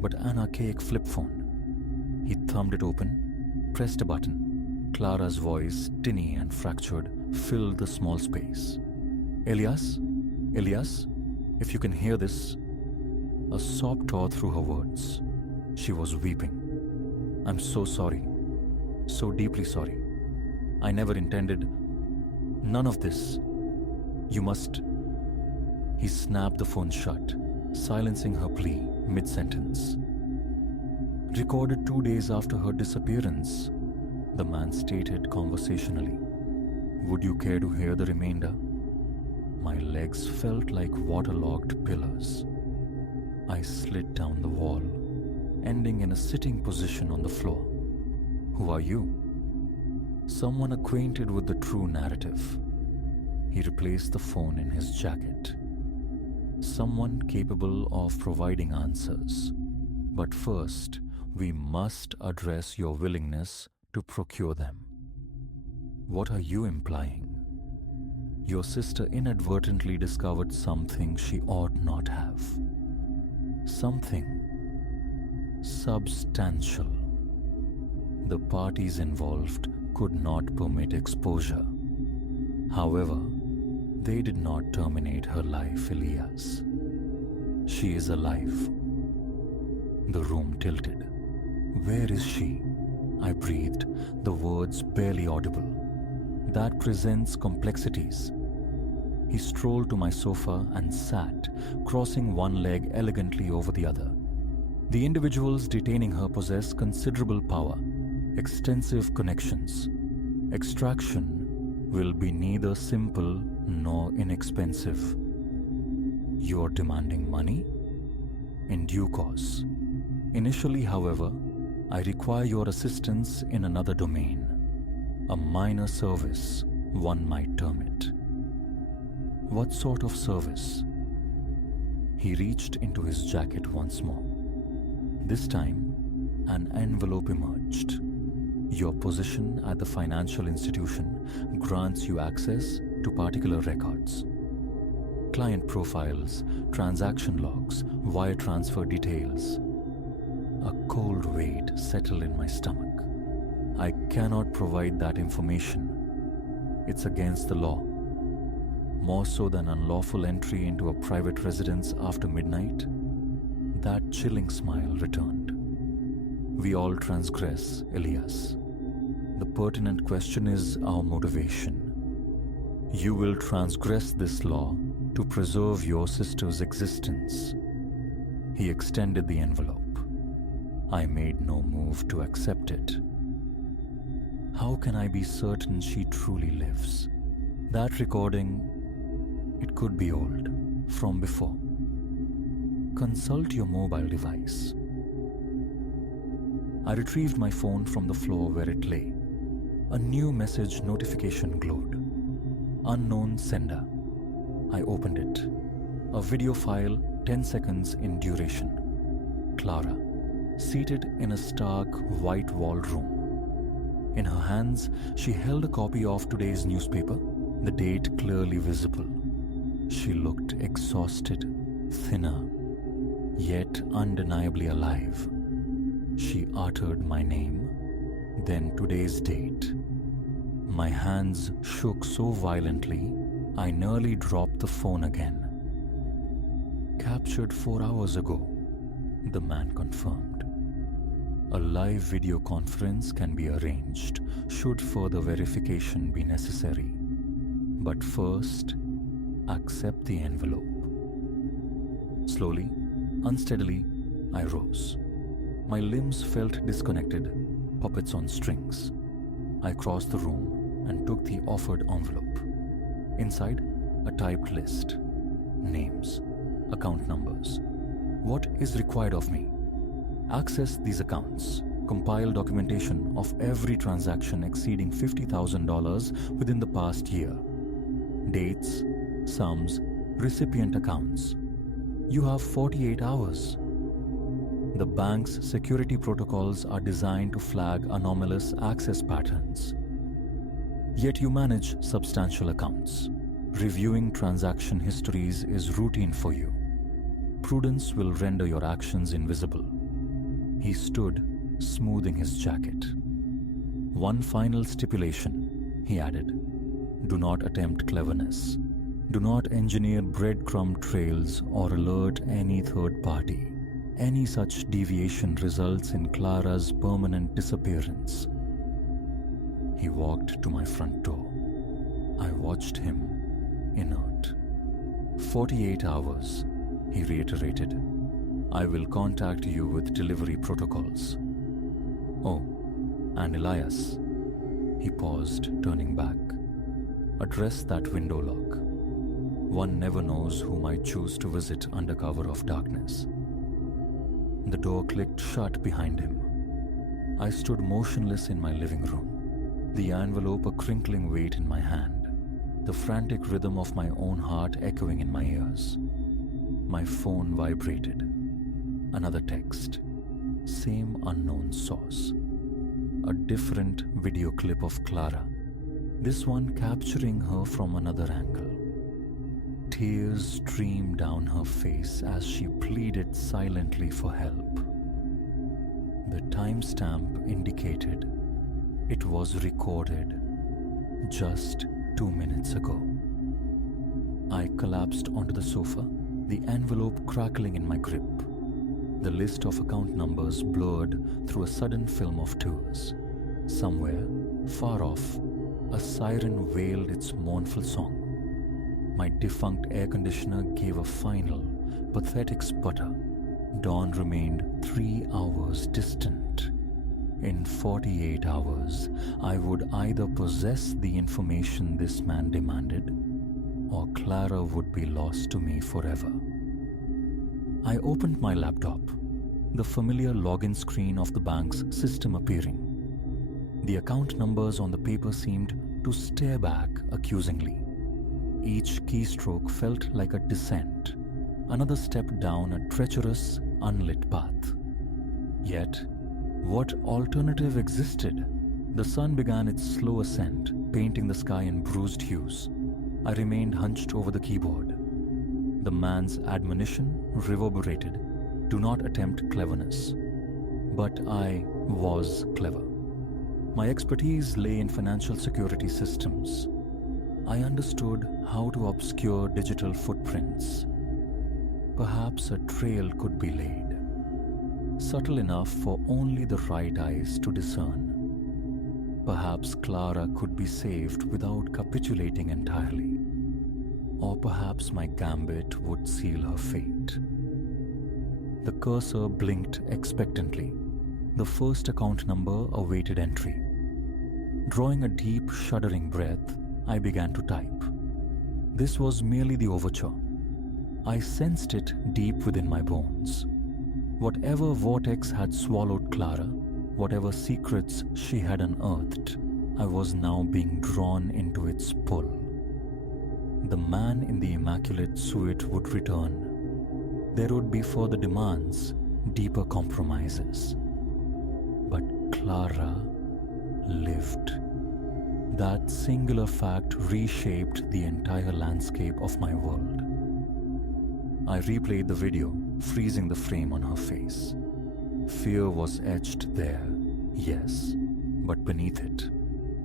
but an archaic flip phone. He thumbed it open, pressed a button. Clara's voice, tinny and fractured, filled the small space. Elias? Elias? If you can hear this. A sob tore through her words. She was weeping. I'm so sorry. So deeply sorry. I never intended. None of this. You must. He snapped the phone shut, silencing her plea mid-sentence. Recorded 2 days after her disappearance, the man stated conversationally. Would you care to hear the remainder? My legs felt like waterlogged pillars. I slid down the wall, ending in a sitting position on the floor. Who are you? Someone acquainted with the true narrative. He replaced the phone in his jacket. Someone capable of providing answers. But first, we must address your willingness to procure them. What are you implying? Your sister inadvertently discovered something she ought not have. Something substantial. The parties involved could not permit exposure. However, they did not terminate her life, Elias. She is alive. The room tilted. Where is she? I breathed, the words barely audible. That presents complexities. He strolled to my sofa and sat, crossing one leg elegantly over the other. The individuals detaining her possess considerable power, extensive connections. Extraction will be neither simple nor inexpensive. You're demanding money? In due course. Initially, however, I require your assistance in another domain. A minor service, one might term it. What sort of service? He reached into his jacket once more. This time, an envelope emerged. Your position at the financial institution grants you access to particular records. Client profiles, transaction logs, wire transfer details. A cold weight settled in my stomach. I cannot provide that information. It's against the law. More so than unlawful entry into a private residence after midnight. That chilling smile returned. We all transgress, Elias. The pertinent question is our motivation. You will transgress this law to preserve your sister's existence. He extended the envelope. I made no move to accept it. How can I be certain she truly lives? That recording, it could be old, from before. Consult your mobile device. I retrieved my phone from the floor where it lay. A new message notification glowed. Unknown sender. I opened it. A video file, 10 seconds in duration. Clara, seated in a stark, white-walled room. In her hands, she held a copy of today's newspaper, the date clearly visible. She looked exhausted, thinner, yet undeniably alive. She uttered my name, then today's date. My hands shook so violently, I nearly dropped the phone again. Captured 4 hours ago, the man confirmed. A live video conference can be arranged should further verification be necessary. But first, accept the envelope. Slowly, unsteadily, I rose. My limbs felt disconnected, puppets on strings. I crossed the room and took the offered envelope. Inside, a typed list. Names, account numbers. What is required of me? Access these accounts. Compile documentation of every transaction exceeding $50,000 within the past year. Dates, sums, recipient accounts. You have 48 hours. The bank's security protocols are designed to flag anomalous access patterns. Yet you manage substantial accounts. Reviewing transaction histories is routine for you. Prudence will render your actions invisible. He stood, smoothing his jacket. One final stipulation, he added. Do not attempt cleverness. Do not engineer breadcrumb trails or alert any third party. Any such deviation results in Clara's permanent disappearance. He walked to my front door. I watched him, inert. 48 hours, he reiterated. I will contact you with delivery protocols. Oh, and Elias. He paused, turning back. Address that window lock. One never knows who might choose to visit under cover of darkness. The door clicked shut behind him. I stood motionless in my living room, the envelope a crinkling weight in my hand. the frantic rhythm of my own heart echoing in my ears. My phone vibrated. Another text. Same unknown source. A different video clip of Clara. This one capturing her from another angle. Tears streamed down her face as she pleaded silently for help. The timestamp indicated it was recorded just 2 minutes ago. I collapsed onto the sofa, the envelope crackling in my grip. The list of account numbers blurred through a sudden film of tears. Somewhere, far off, a siren wailed its mournful song. My defunct air conditioner gave a final, pathetic sputter. Dawn remained 3 hours distant. In 48 hours, I would either possess the information this man demanded, or Clara would be lost to me forever. I opened my laptop, the familiar login screen of the bank's system appearing. The account numbers on the paper seemed to stare back accusingly. Each keystroke felt like a descent, another step down a treacherous, unlit path. Yet, what alternative existed? The sun began its slow ascent, painting the sky in bruised hues. I remained hunched over the keyboard. The man's admonition reverberated, "Do not attempt cleverness." But I was clever. My expertise lay in financial security systems. I understood how to obscure digital footprints. Perhaps a trail could be laid, subtle enough for only the right eyes to discern. Perhaps Clara could be saved without capitulating entirely. Or perhaps my gambit would seal her fate. The cursor blinked expectantly. The first account number awaited entry. Drawing a deep, shuddering breath, I began to type. This was merely the overture. I sensed it deep within my bones. Whatever vortex had swallowed Clara, whatever secrets she had unearthed, I was now being drawn into its pull. The man in the immaculate suit would return. There would be further demands, deeper compromises. But Clara lived. That singular fact reshaped the entire landscape of my world. I replayed the video, freezing the frame on her face. Fear was etched there, yes, but beneath it,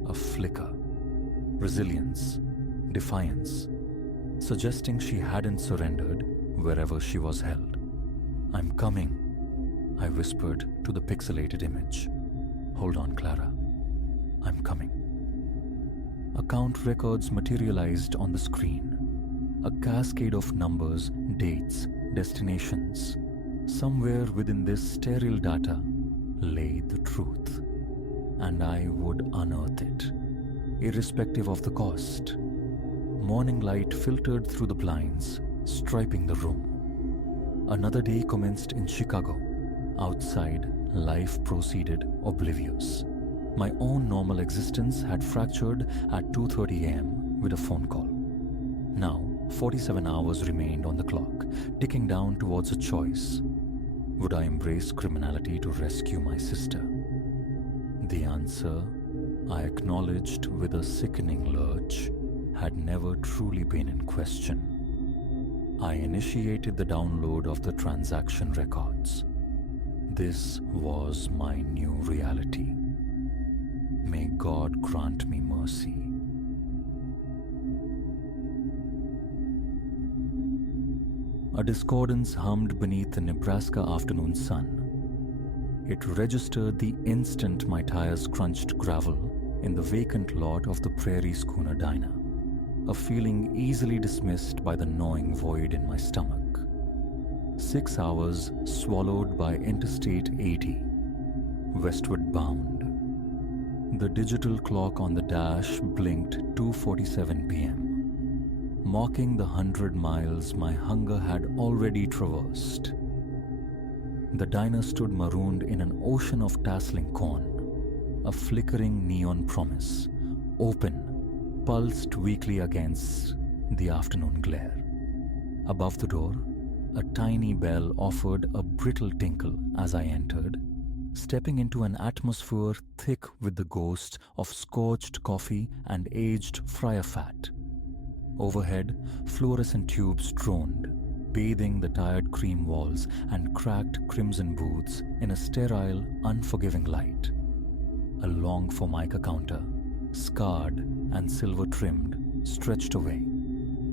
a flicker. Resilience, defiance, suggesting she hadn't surrendered wherever she was held. "I'm coming," I whispered to the pixelated image. "Hold on, Clara. I'm coming." Account records materialized on the screen. A cascade of numbers, dates, destinations. Somewhere within this sterile data lay the truth, and I would unearth it, irrespective of the cost. Morning light filtered through the blinds, striping the room. Another day commenced in Chicago. Outside, life proceeded oblivious. My own normal existence had fractured at 2:30 a.m. with a phone call. Now, 47 hours remained on the clock, ticking down towards a choice. Would I embrace criminality to rescue my sister? The answer, I acknowledged with a sickening lurch, had never truly been in question. I initiated the download of the transaction records. This was my new reality. May God grant me mercy. A discordance hummed beneath the Nebraska afternoon sun. It registered the instant my tires crunched gravel in the vacant lot of the Prairie Schooner Diner, a feeling easily dismissed by the gnawing void in my stomach. 6 hours swallowed by Interstate 80, westward bound. The digital clock on the dash blinked 2:47 p.m., mocking the 100 miles my hunger had already traversed. The diner stood marooned in an ocean of dazzling corn, a flickering neon promise, open, pulsed weakly against the afternoon glare. Above the door, a tiny bell offered a brittle tinkle as I entered, stepping into an atmosphere thick with the ghosts of scorched coffee and aged fryer fat. Overhead, fluorescent tubes droned, bathing the tired cream walls and cracked crimson booths in a sterile, unforgiving light. A long formica counter, scarred and silver-trimmed, stretched away,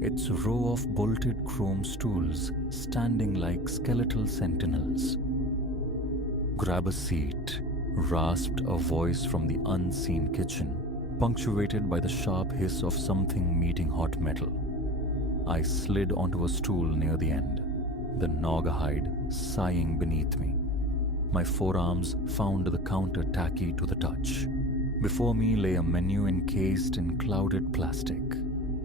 its row of bolted chrome stools standing like skeletal sentinels. "Grab a seat," rasped a voice from the unseen kitchen, punctuated by the sharp hiss of something meeting hot metal. I slid onto a stool near the end, the naugahyde sighing beneath me. My forearms found the counter tacky to the touch. Before me lay a menu encased in clouded plastic,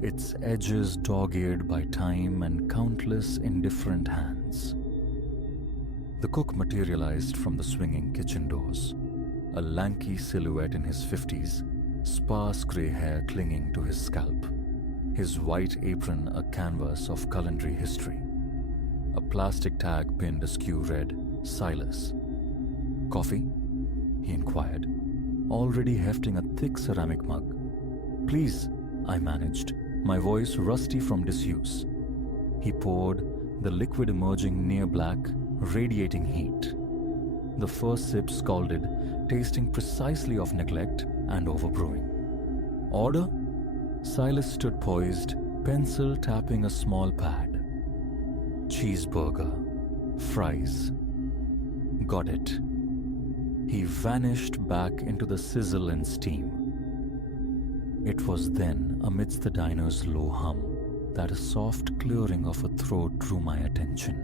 its edges dog-eared by time and countless indifferent hands. The cook materialized from the swinging kitchen doors, a lanky silhouette in his 50s, sparse grey hair clinging to his scalp, his white apron a canvas of culinary history. A plastic tag pinned askew read, "Silas." "Coffee?" he inquired, already hefting a thick ceramic mug. "Please," I managed, my voice rusty from disuse. He poured, the liquid emerging near black, radiating heat. The first sip scalded, tasting precisely of neglect and overbrewing. "Order?" Silas stood poised, pencil tapping a small pad. "Cheeseburger. Fries." "Got it." He vanished back into the sizzle and steam. It was then, amidst the diner's low hum, that a soft clearing of a throat drew my attention.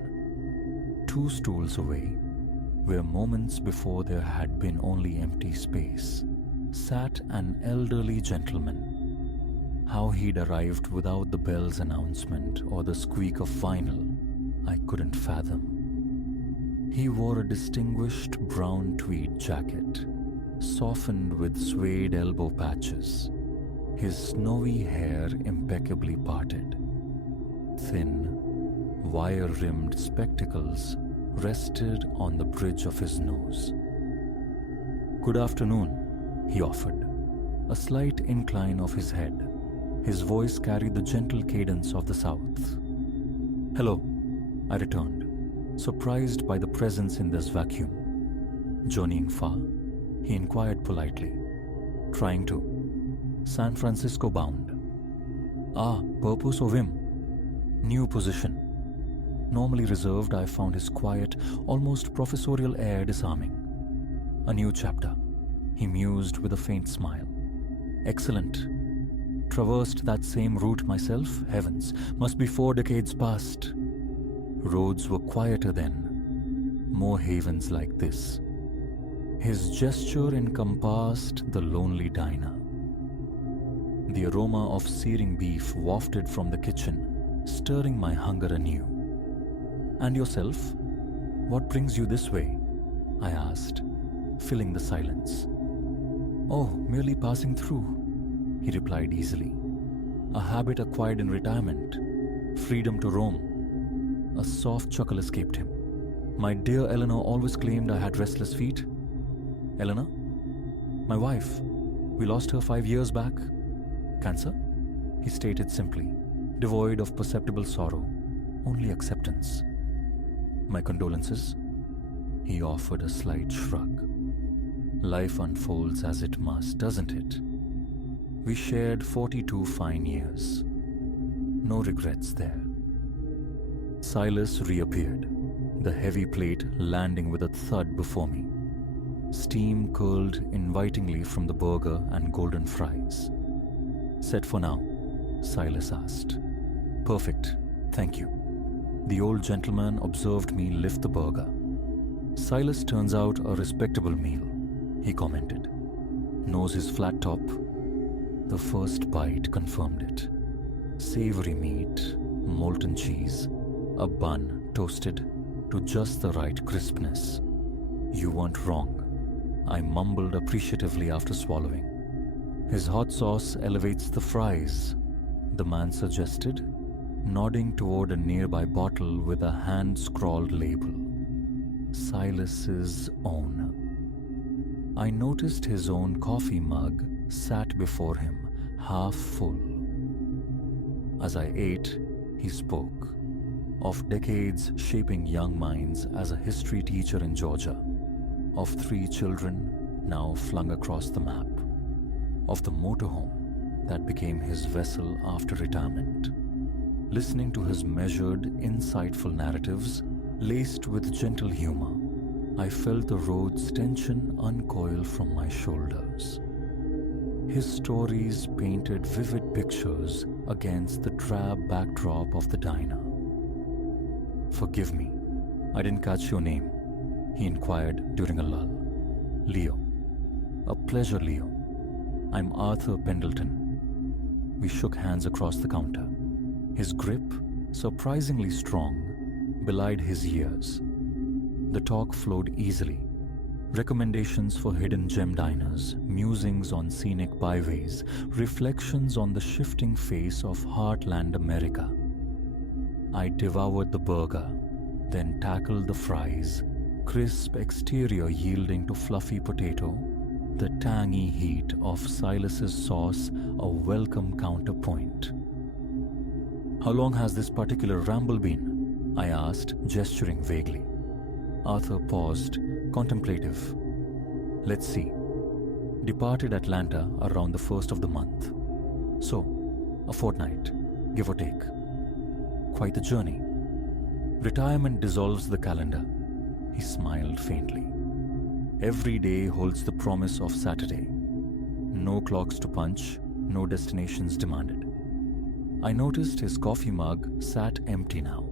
2 stools away, where moments before there had been only empty space, sat an elderly gentleman. How he'd arrived without the bell's announcement or the squeak of vinyl, I couldn't fathom. He wore a distinguished brown tweed jacket, softened with suede elbow patches, his snowy hair impeccably parted. Thin, wire-rimmed spectacles rested on the bridge of his nose. "Good afternoon," he offered, a slight incline of his head. His voice carried the gentle cadence of the South. "Hello," I returned, surprised by the presence in this vacuum. "Journeying far?" he inquired politely. "Trying to. San Francisco bound." "Ah, purpose or whim?" "New position." Normally reserved, I found his quiet, almost professorial air disarming. "A new chapter," he mused with a faint smile. "Excellent. Traversed that same route myself, heavens, must be 4 decades past. Roads were quieter then, more havens like this." His gesture encompassed the lonely diner. The aroma of searing beef wafted from the kitchen, stirring my hunger anew. "And yourself? What brings you this way?" I asked, filling the silence. "Oh, merely passing through," he replied easily. "A habit acquired in retirement. Freedom to roam." A soft chuckle escaped him. "My dear Eleanor always claimed I had restless feet." "Eleanor?" "My wife. We lost her 5 years back." "Cancer?" he stated simply, devoid of perceptible sorrow, only acceptance. "My condolences." He offered a slight shrug. "Life unfolds as it must, doesn't it? We shared 42 fine years. No regrets there." Silas reappeared, the heavy plate landing with a thud before me. Steam curled invitingly from the burger and golden fries. "Set for now?" Silas asked. "Perfect, thank you." The old gentleman observed me lift the burger. "Silas turns out a respectable meal," he commented. "Knows his flat top." The first bite confirmed it. Savory meat, molten cheese, a bun toasted to just the right crispness. "You weren't wrong," I mumbled appreciatively after swallowing. His hot sauce elevates the fries, the man suggested, nodding toward a nearby bottle with a hand-scrawled label. Silas's own. I noticed his own coffee mug sat before him, half full. As I ate, he spoke of decades shaping young minds as a history teacher in Georgia, of 3 children now flung across the map, of the motorhome that became his vessel after retirement. Listening to his measured, insightful narratives, laced with gentle humor, I felt the road's tension uncoil from my shoulders. His stories painted vivid pictures against the drab backdrop of the diner. "Forgive me, I didn't catch your name," he inquired during a lull. "Leo. A pleasure, Leo. I'm Arthur Pendleton." We shook hands across the counter. His grip, surprisingly strong, belied his years. The talk flowed easily. Recommendations for hidden gem diners, musings on scenic byways, reflections on the shifting face of heartland America. I devoured the burger, then tackled the fries, crisp exterior yielding to fluffy potato, the tangy heat of Silas's sauce a welcome counterpoint. "How long has this particular ramble been?" I asked, gesturing vaguely. Arthur paused, contemplative. "Let's see. Departed Atlanta around the 1st of the month. So, a fortnight, give or take. Quite the journey. Retirement dissolves the calendar." He smiled faintly. "Every day holds the promise of Saturday. No clocks to punch, no destinations demanded." I noticed his coffee mug sat empty now.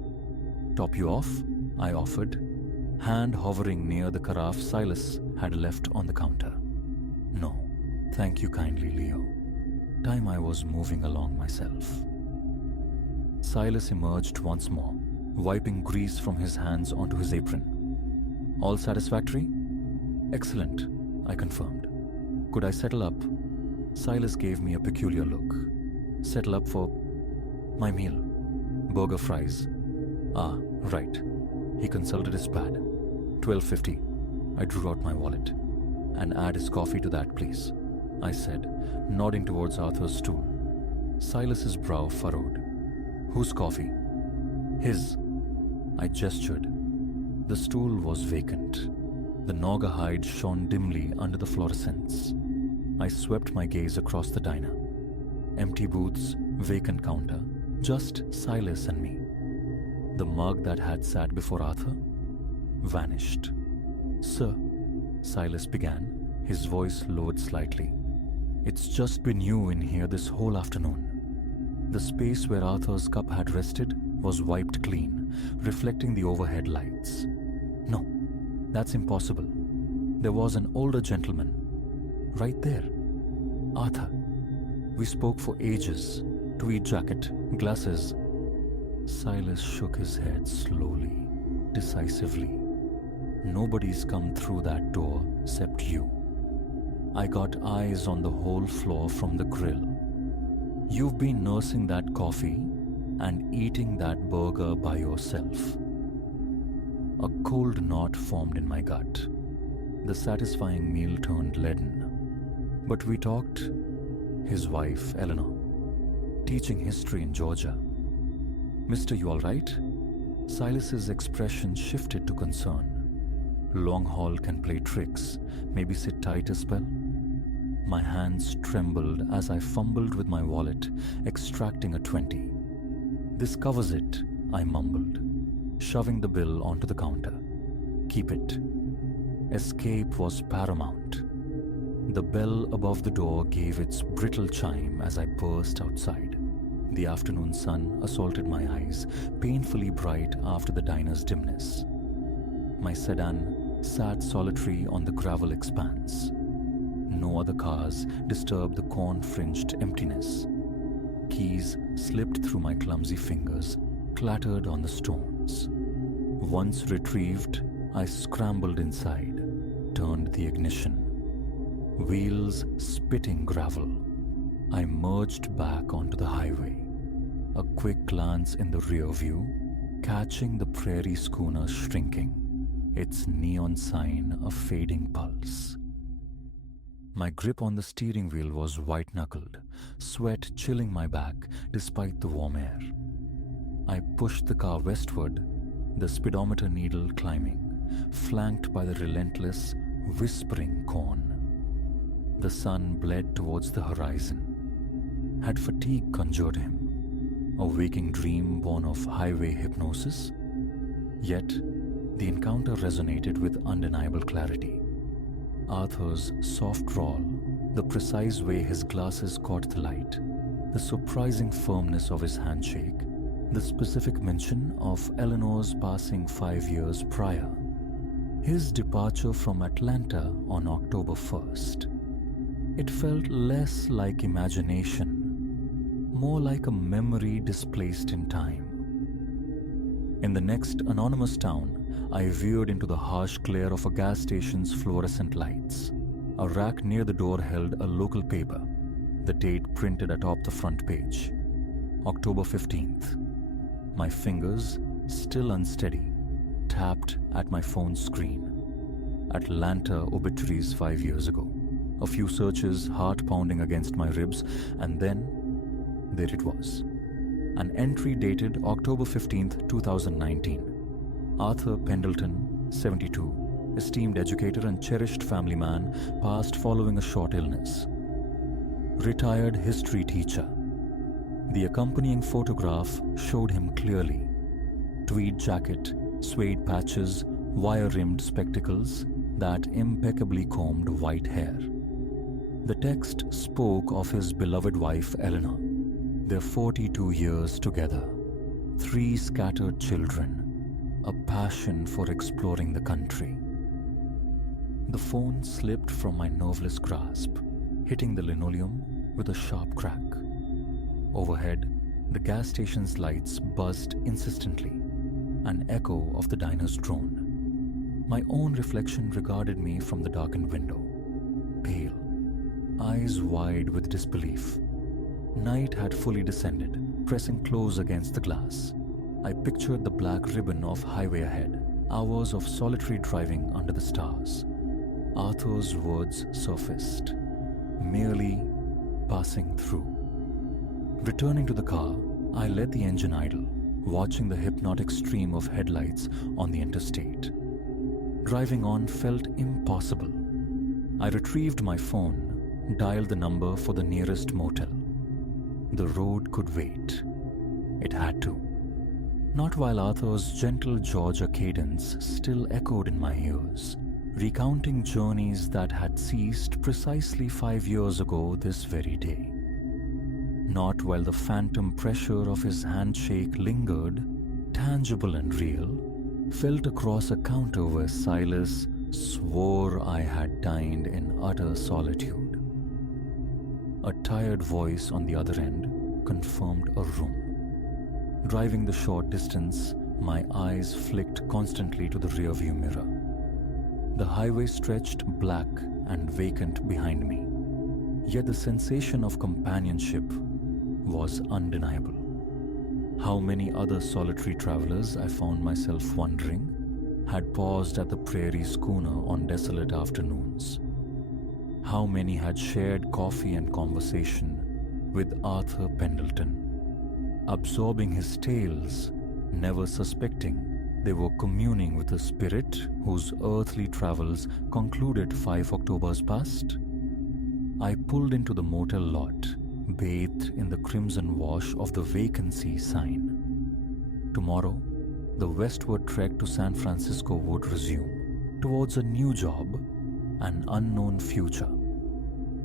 "Top you off?" I offered, hand hovering near the carafe Silas had left on the counter. "No, thank you kindly, Leo. Time I was moving along myself." Silas emerged once more, wiping grease from his hands onto his apron. "All satisfactory?" "Excellent," I confirmed. "Could I settle up?" Silas gave me a peculiar look. "Settle up for my meal. Burger, fries." "Ah, right." He consulted his pad. $12.50. I drew out my wallet. "And add his coffee to that, please," I said, nodding towards Arthur's stool. Silas's brow furrowed. "Whose coffee?" "His." I gestured. The stool was vacant. The Naga hide shone dimly under the fluorescence. I swept my gaze across the diner. Empty booths, vacant counter, just Silas and me. The mug that had sat before Arthur vanished. "Sir," Silas began, his voice lowered slightly. "It's just been you in here this whole afternoon." The space where Arthur's cup had rested was wiped clean, reflecting the overhead lights. "No, that's impossible. There was an older gentleman. Right there. Arthur. We spoke for ages. Tweed jacket, glasses." Silas shook his head slowly, decisively. "Nobody's come through that door except you. I got eyes on the whole floor from the grill. You've been nursing that coffee and eating that burger by yourself." A cold knot formed in my gut. The satisfying meal turned leaden. But we talked, his wife, Eleanor, teaching history in Georgia. "Mister, you all right?" Silas's expression shifted to concern. "Long haul can play tricks. Maybe sit tight a spell?" My hands trembled as I fumbled with my wallet, extracting a 20. "This covers it," I mumbled, shoving the bill onto the counter. "Keep it." Escape was paramount. The bell above the door gave its brittle chime as I burst outside. The afternoon sun assaulted my eyes, painfully bright after the diner's dimness. My sedan sat solitary on the gravel expanse. No other cars disturbed the corn-fringed emptiness. Keys slipped through my clumsy fingers, clattered on the stones. Once retrieved, I scrambled inside, turned the ignition. Wheels spitting gravel, I merged back onto the highway, a quick glance in the rear view, catching the prairie schooner shrinking, its neon sign a fading pulse. My grip on the steering wheel was white-knuckled, sweat chilling my back despite the warm air. I pushed the car westward, the speedometer needle climbing, flanked by the relentless, whispering cone. The sun bled towards the horizon. Had fatigue conjured him? A waking dream born of highway hypnosis? Yet, the encounter resonated with undeniable clarity. Arthur's soft drawl, the precise way his glasses caught the light, the surprising firmness of his handshake, the specific mention of Eleanor's passing 5 years prior, his departure from Atlanta on October 1st. It felt less like imagination, more like a memory displaced in time. In the next anonymous town, I veered into the harsh glare of a gas station's fluorescent lights. A rack near the door held a local paper, the date printed atop the front page. October 15th. My fingers, still unsteady, tapped at my phone's screen. Atlanta obituaries 5 years ago. A few searches, heart pounding against my ribs, and then there it was. An entry dated October 15th, 2019. Arthur Pendleton, 72, esteemed educator and cherished family man, passed following a short illness. Retired history teacher. The accompanying photograph showed him clearly. Tweed jacket, suede patches, wire-rimmed spectacles, that impeccably combed white hair. The text spoke of his beloved wife Eleanor, their 42 years together, 3 scattered children, a passion for exploring the country. The phone slipped from my nerveless grasp, hitting the linoleum with a sharp crack. Overhead, the gas station's lights buzzed insistently, an echo of the diner's drone. My own reflection regarded me from the darkened window, pale, eyes wide with disbelief. Night had fully descended, pressing close against the glass. I pictured the black ribbon of highway ahead, hours of solitary driving under the stars. Arthur's words surfaced, merely passing through. Returning to the car, I let the engine idle, watching the hypnotic stream of headlights on the interstate. Driving on felt impossible. I retrieved my phone, dialed the number for the nearest motel. The road could wait. It had to. Not while Arthur's gentle Georgia cadence still echoed in my ears, recounting journeys that had ceased precisely 5 years ago this very day. Not while the phantom pressure of his handshake lingered, tangible and real, felt across a counter where Silas swore I had dined in utter solitude. A tired voice on the other end confirmed a room. Driving the short distance, my eyes flicked constantly to the rearview mirror. The highway stretched black and vacant behind me, yet the sensation of companionship was undeniable. How many other solitary travelers, I found myself wondering, had paused at the prairie schooner on desolate afternoons? How many had shared coffee and conversation with Arthur Pendleton, absorbing his tales, never suspecting they were communing with a spirit whose earthly travels concluded 5 Octobers past? I pulled into the motel lot, bathed in the crimson wash of the vacancy sign. Tomorrow, the westward trek to San Francisco would resume, towards a new job, an unknown future.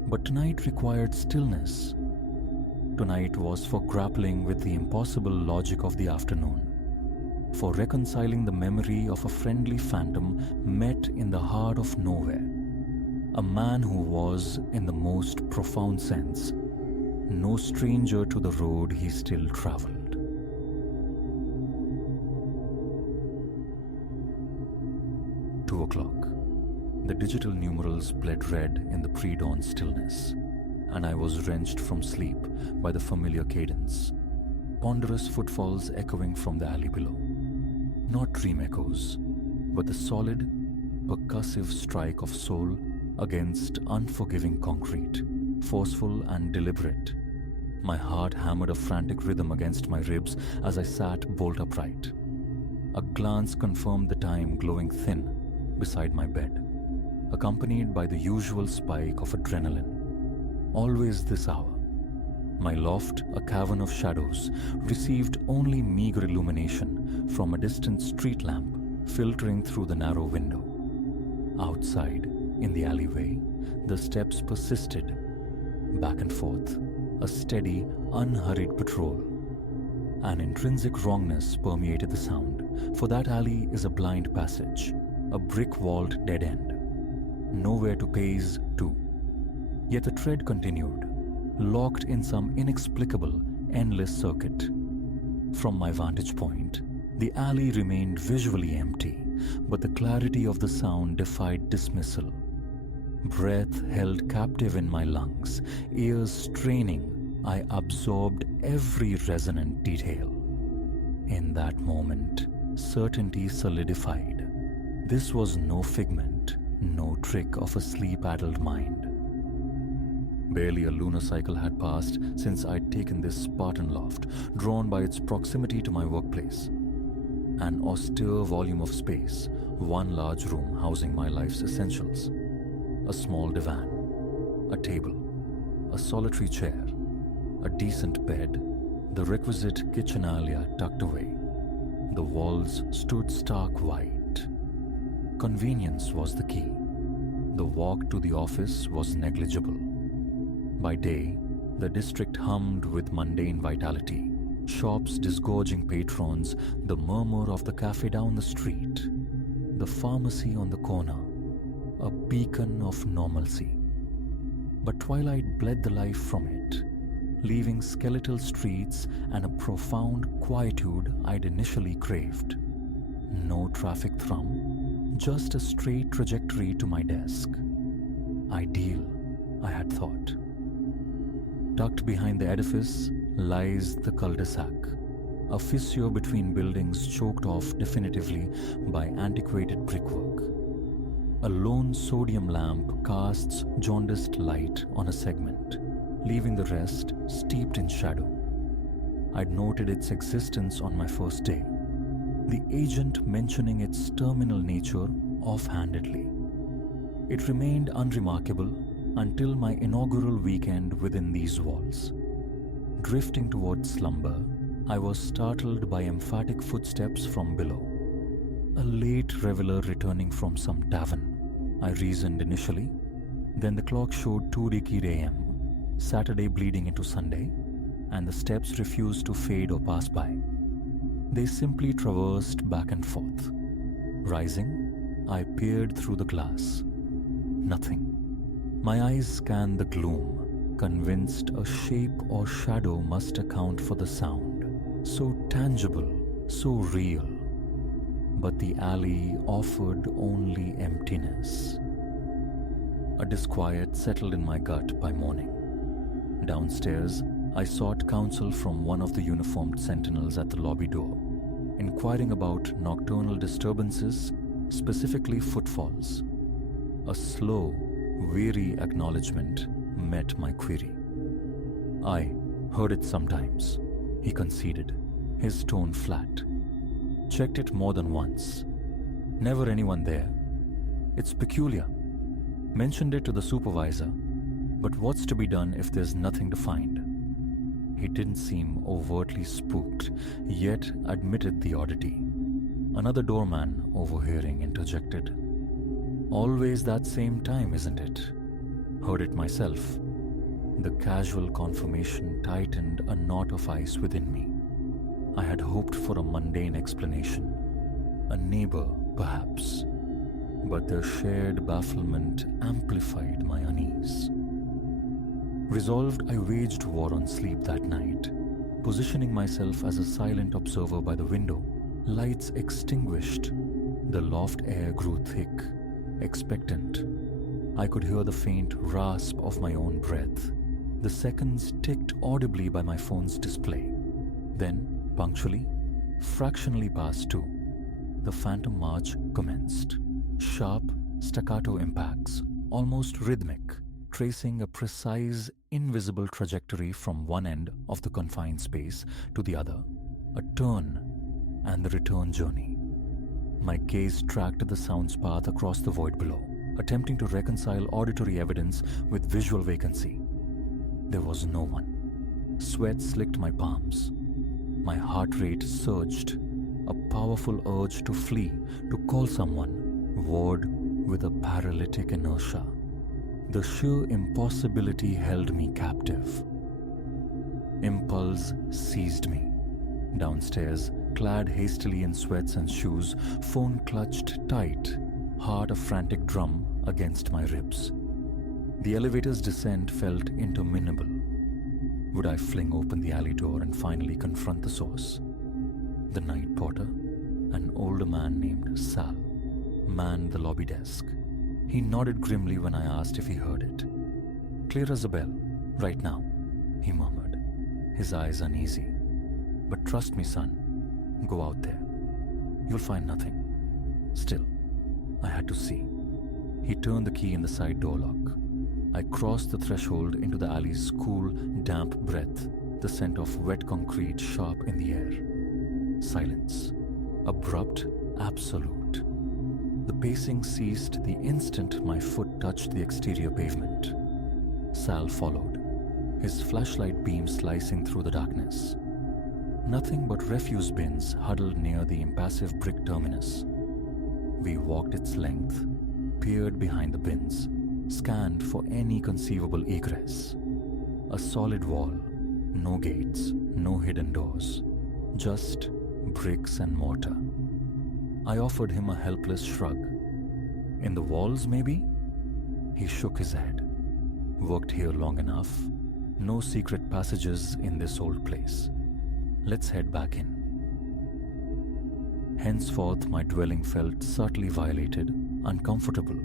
But tonight required stillness. Tonight was for grappling with the impossible logic of the afternoon, for reconciling the memory of a friendly phantom met in the heart of nowhere, a man who was, in the most profound sense, no stranger to the road he still traveled. "2 o'clock. The digital numerals bled red in the pre-dawn stillness. and I was wrenched from sleep by the familiar cadence. Ponderous footfalls echoing from the alley below. Not dream echoes, but the solid, percussive strike of soul against unforgiving concrete, forceful and deliberate. My heart hammered a frantic rhythm against my ribs as I sat bolt upright. A glance confirmed the time glowing thin beside my bed, accompanied by the usual spike of adrenaline. Always this hour. My loft, a cavern of shadows, received only meager illumination from a distant street lamp filtering through the narrow window. Outside, in the alleyway, the steps persisted, back and forth, a steady, unhurried patrol. An intrinsic wrongness permeated the sound, for that alley is a blind passage, a brick-walled dead end. Nowhere to pace to. Yet the tread continued, locked in some inexplicable, endless circuit. From my vantage point, the alley remained visually empty, but the clarity of the sound defied dismissal. Breath held captive in my lungs, ears straining, I absorbed every resonant detail. In that moment, certainty solidified. This was no figment, no trick of a sleep-addled mind. Barely a lunar cycle had passed since I'd taken this Spartan loft, drawn by its proximity to my workplace. An austere volume of space, one large room housing my life's essentials. A small divan, a table, a solitary chair, a decent bed, the requisite kitchenalia tucked away. The walls stood stark white. Convenience was the key. The walk to the office was negligible. By day, the district hummed with mundane vitality. Shops disgorging patrons, the murmur of the cafe down the street, the pharmacy on the corner, a beacon of normalcy. But twilight bled the life from it, leaving skeletal streets and a profound quietude I'd initially craved. No traffic thrum, just a straight trajectory to my desk. Ideal, I had thought. Tucked behind the edifice lies the cul-de-sac, a fissure between buildings choked off definitively by antiquated brickwork. A lone sodium lamp casts jaundiced light on a segment, leaving the rest steeped in shadow. I'd noted its existence on my first day, the agent mentioning its terminal nature offhandedly. It remained unremarkable until my inaugural weekend within these walls. Drifting towards slumber, I was startled by emphatic footsteps from below. A late reveler returning from some tavern, I reasoned initially. Then the clock showed 2 decade AM, Saturday bleeding into Sunday, and the steps refused to fade or pass by. They simply traversed back and forth. Rising, I peered through the glass. Nothing. My eyes scanned the gloom, convinced a shape or shadow must account for the sound. So tangible, so real. But the alley offered only emptiness. A disquiet settled in my gut by morning. Downstairs, I sought counsel from one of the uniformed sentinels at the lobby door, inquiring about nocturnal disturbances, specifically footfalls. A slow, weary acknowledgement met my query. I heard it sometimes, he conceded, his tone flat. Checked it more than once. Never anyone there. It's peculiar. Mentioned it to the supervisor, but what's to be done if there's nothing to find? He didn't seem overtly spooked, yet admitted the oddity. Another doorman, overhearing, interjected. Always that same time, isn't it? Heard it myself. The casual confirmation tightened a knot of ice within me. I had hoped for a mundane explanation. A neighbor, perhaps. But their shared bafflement amplified my unease. Resolved, I waged war on sleep that night, positioning myself as a silent observer by the window. Lights extinguished. The loft air grew thick, expectant. I could hear the faint rasp of my own breath. The seconds ticked audibly by my phone's display. Then, punctually, fractionally past 2, the phantom march commenced. Sharp, staccato impacts, almost rhythmic, tracing a precise, invisible trajectory from one end of the confined space to the other, a turn and the return journey. My gaze tracked the sound's path across the void below, attempting to reconcile auditory evidence with visual vacancy. There was no one. Sweat slicked my palms. My heart rate surged, a powerful urge to flee, to call someone, warred with a paralytic inertia. The sheer impossibility held me captive. Impulse seized me. Downstairs, clad hastily in sweats and shoes, phone clutched tight, heart a frantic drum against my ribs. The elevator's descent felt interminable. Would I fling open the alley door and finally confront the source? The night porter, an older man named Sal, manned the lobby desk. He nodded grimly when I asked if he heard it. "Clear as a bell, right now," he murmured, his eyes uneasy. "But trust me, son, go out there. You'll find nothing." Still, I had to see. He turned the key in the side door lock. I crossed the threshold into the alley's cool, damp breath, the scent of wet concrete sharp in the air. Silence. Abrupt, absolute. The pacing ceased the instant my foot touched the exterior pavement. Sal followed, his flashlight beam slicing through the darkness. Nothing but refuse bins huddled near the impassive brick terminus. We walked its length, peered behind the bins, scanned for any conceivable egress. A solid wall, no gates, no hidden doors, just bricks and mortar. I offered him a helpless shrug. "In the walls, maybe?" He shook his head. "Worked here long enough. No secret passages in this old place. Let's head back in." Henceforth, my dwelling felt subtly violated, uncomfortable.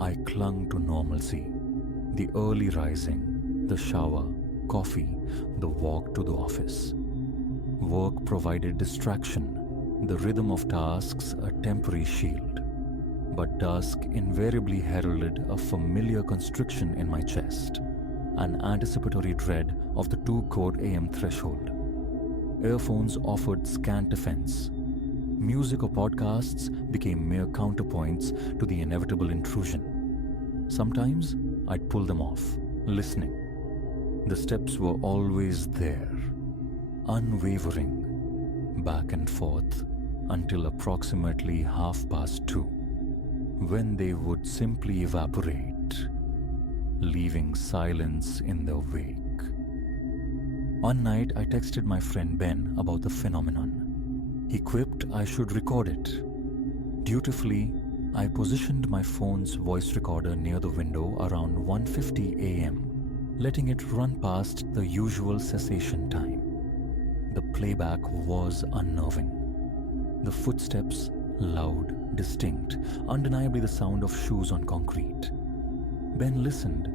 I clung to normalcy. The early rising, the shower, coffee, the walk to the office. Work provided distraction, the rhythm of tasks a temporary shield. But dusk invariably heralded a familiar constriction in my chest, an anticipatory dread of the 2 a.m. threshold. Earphones offered scant defense. Music or podcasts became mere counterpoints to the inevitable intrusion. Sometimes I'd pull them off, listening. The steps were always there, unwavering, back and forth until approximately 2:30, when they would simply evaporate, leaving silence in their wake. One night I texted my friend Ben about the phenomenon. He quipped I should record it. Dutifully, I positioned my phone's voice recorder near the window around 1:50 a.m., letting it run past the usual cessation time. The playback was unnerving. The footsteps, loud, distinct, undeniably the sound of shoes on concrete. Ben listened,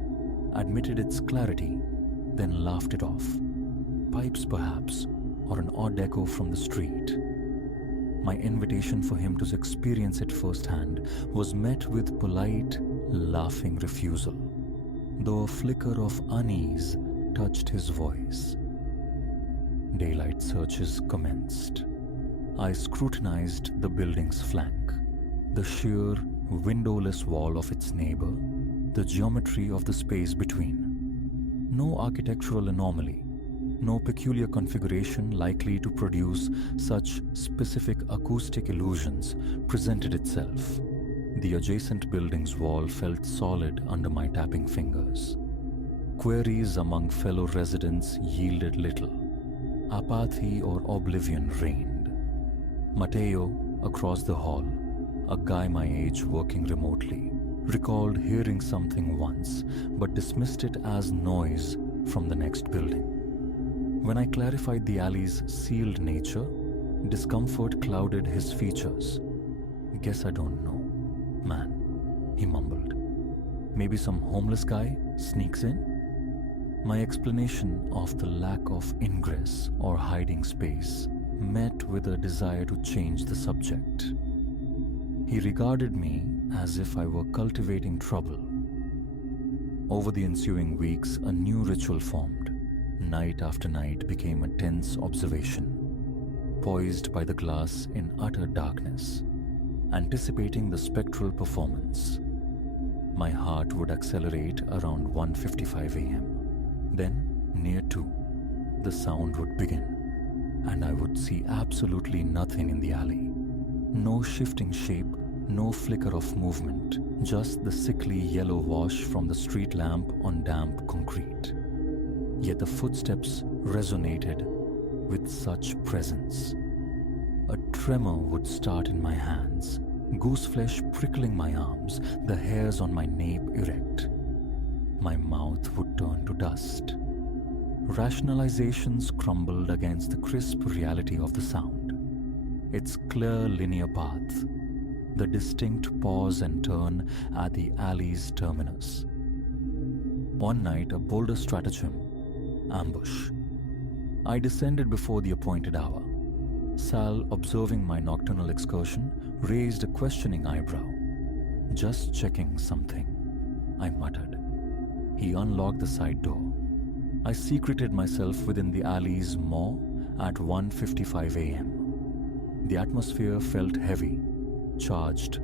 admitted its clarity, then laughed it off. Pipes perhaps, or an odd echo from the street. My invitation for him to experience it firsthand was met with polite, laughing refusal, though a flicker of unease touched his voice. Daylight searches commenced. I scrutinized the building's flank, the sheer, windowless wall of its neighbor, the geometry of the space between. No architectural anomaly, no peculiar configuration likely to produce such specific acoustic illusions presented itself. The adjacent building's wall felt solid under my tapping fingers. Queries among fellow residents yielded little. Apathy or oblivion reigned. Mateo, across the hall, a guy my age working remotely, recalled hearing something once but dismissed it as noise from the next building. When I clarified the alley's sealed nature, discomfort clouded his features. "Guess I don't know, man," he mumbled. "Maybe some homeless guy sneaks in?" My explanation of the lack of ingress or hiding space met with a desire to change the subject. He regarded me as if I were cultivating trouble. Over the ensuing weeks, a new ritual formed. Night after night became a tense observation, poised by the glass in utter darkness, anticipating the spectral performance. My heart would accelerate around 1:55 a.m. Then, near 2, the sound would begin, and I would see absolutely nothing in the alley. No shifting shape, no flicker of movement, just the sickly yellow wash from the street lamp on damp concrete. Yet the footsteps resonated with such presence. A tremor would start in my hands, gooseflesh prickling my arms, the hairs on my nape erect. My mouth would turn to dust. Rationalizations crumbled against the crisp reality of the sound. Its clear linear path, the distinct pause and turn at the alley's terminus. One night, a bolder stratagem, ambush. I descended before the appointed hour. Sal, observing my nocturnal excursion, raised a questioning eyebrow. "Just checking something," I muttered. He unlocked the side door. I secreted myself within the alley's maw at 1:55 a.m. The atmosphere felt heavy, charged.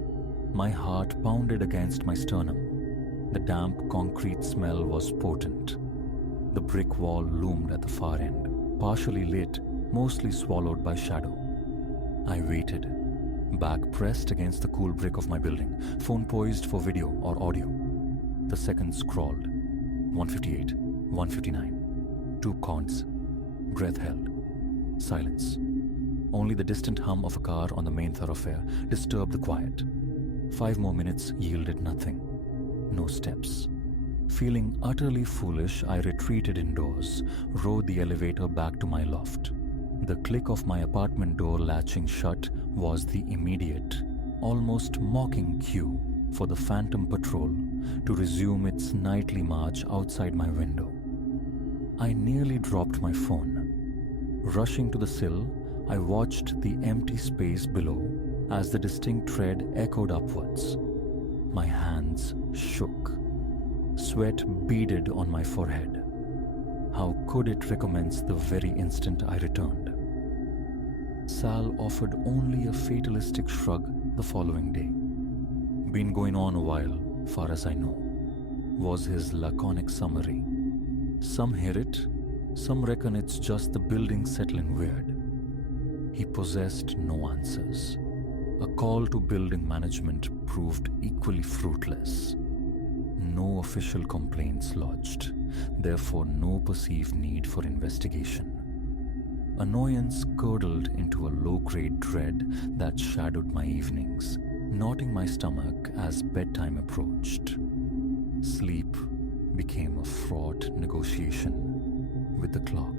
My heart pounded against my sternum. The damp concrete smell was potent. The brick wall loomed at the far end, partially lit, mostly swallowed by shadow. I waited, back pressed against the cool brick of my building, phone poised for video or audio. The seconds crawled. 1:58, 1:59. 2 counts. Breath held. Silence. Only the distant hum of a car on the main thoroughfare disturbed the quiet. 5 more minutes yielded nothing. No steps. Feeling utterly foolish, I retreated indoors, rode the elevator back to my loft. The click of my apartment door latching shut was the immediate, almost mocking cue for the phantom patrol to resume its nightly march outside my window. I nearly dropped my phone. Rushing to the sill, I watched the empty space below as the distinct tread echoed upwards. My hands shook. Sweat beaded on my forehead. How could it recommence the very instant I returned? Sal offered only a fatalistic shrug the following day. "Been going on a while, far as I know," was his laconic summary. Some hear it, some reckon it's just the building settling weird. He possessed no answers. A call to building management proved equally fruitless. No official complaints lodged, therefore no perceived need for investigation. Annoyance curdled into a low-grade dread that shadowed my evenings, knotting my stomach as bedtime approached. Sleep became a fraught negotiation with the clock.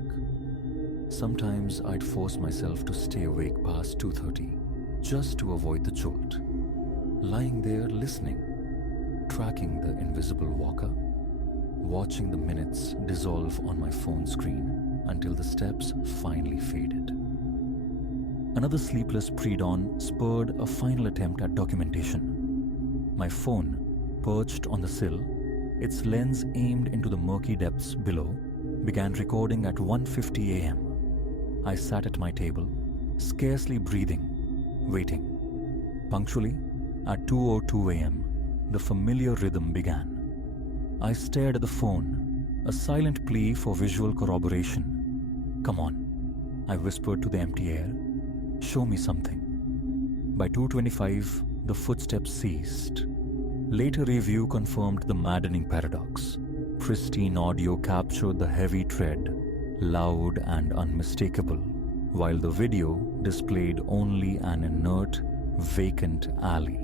Sometimes I'd force myself to stay awake past 2:30 just to avoid the jolt. Lying there listening, tracking the invisible walker, watching the minutes dissolve on my phone screen until the steps finally faded. Another sleepless pre-dawn spurred a final attempt at documentation. My phone, perched on the sill, its lens aimed into the murky depths below, began recording at 1:50 a.m. I sat at my table, scarcely breathing, waiting. Punctually, at 2:02 a.m., the familiar rhythm began. I stared at the phone, a silent plea for visual corroboration. "Come on," I whispered to the empty air. "Show me something." By 2:25, the footsteps ceased. Later review confirmed the maddening paradox. Pristine audio captured the heavy tread, loud and unmistakable, while the video displayed only an inert, vacant alley.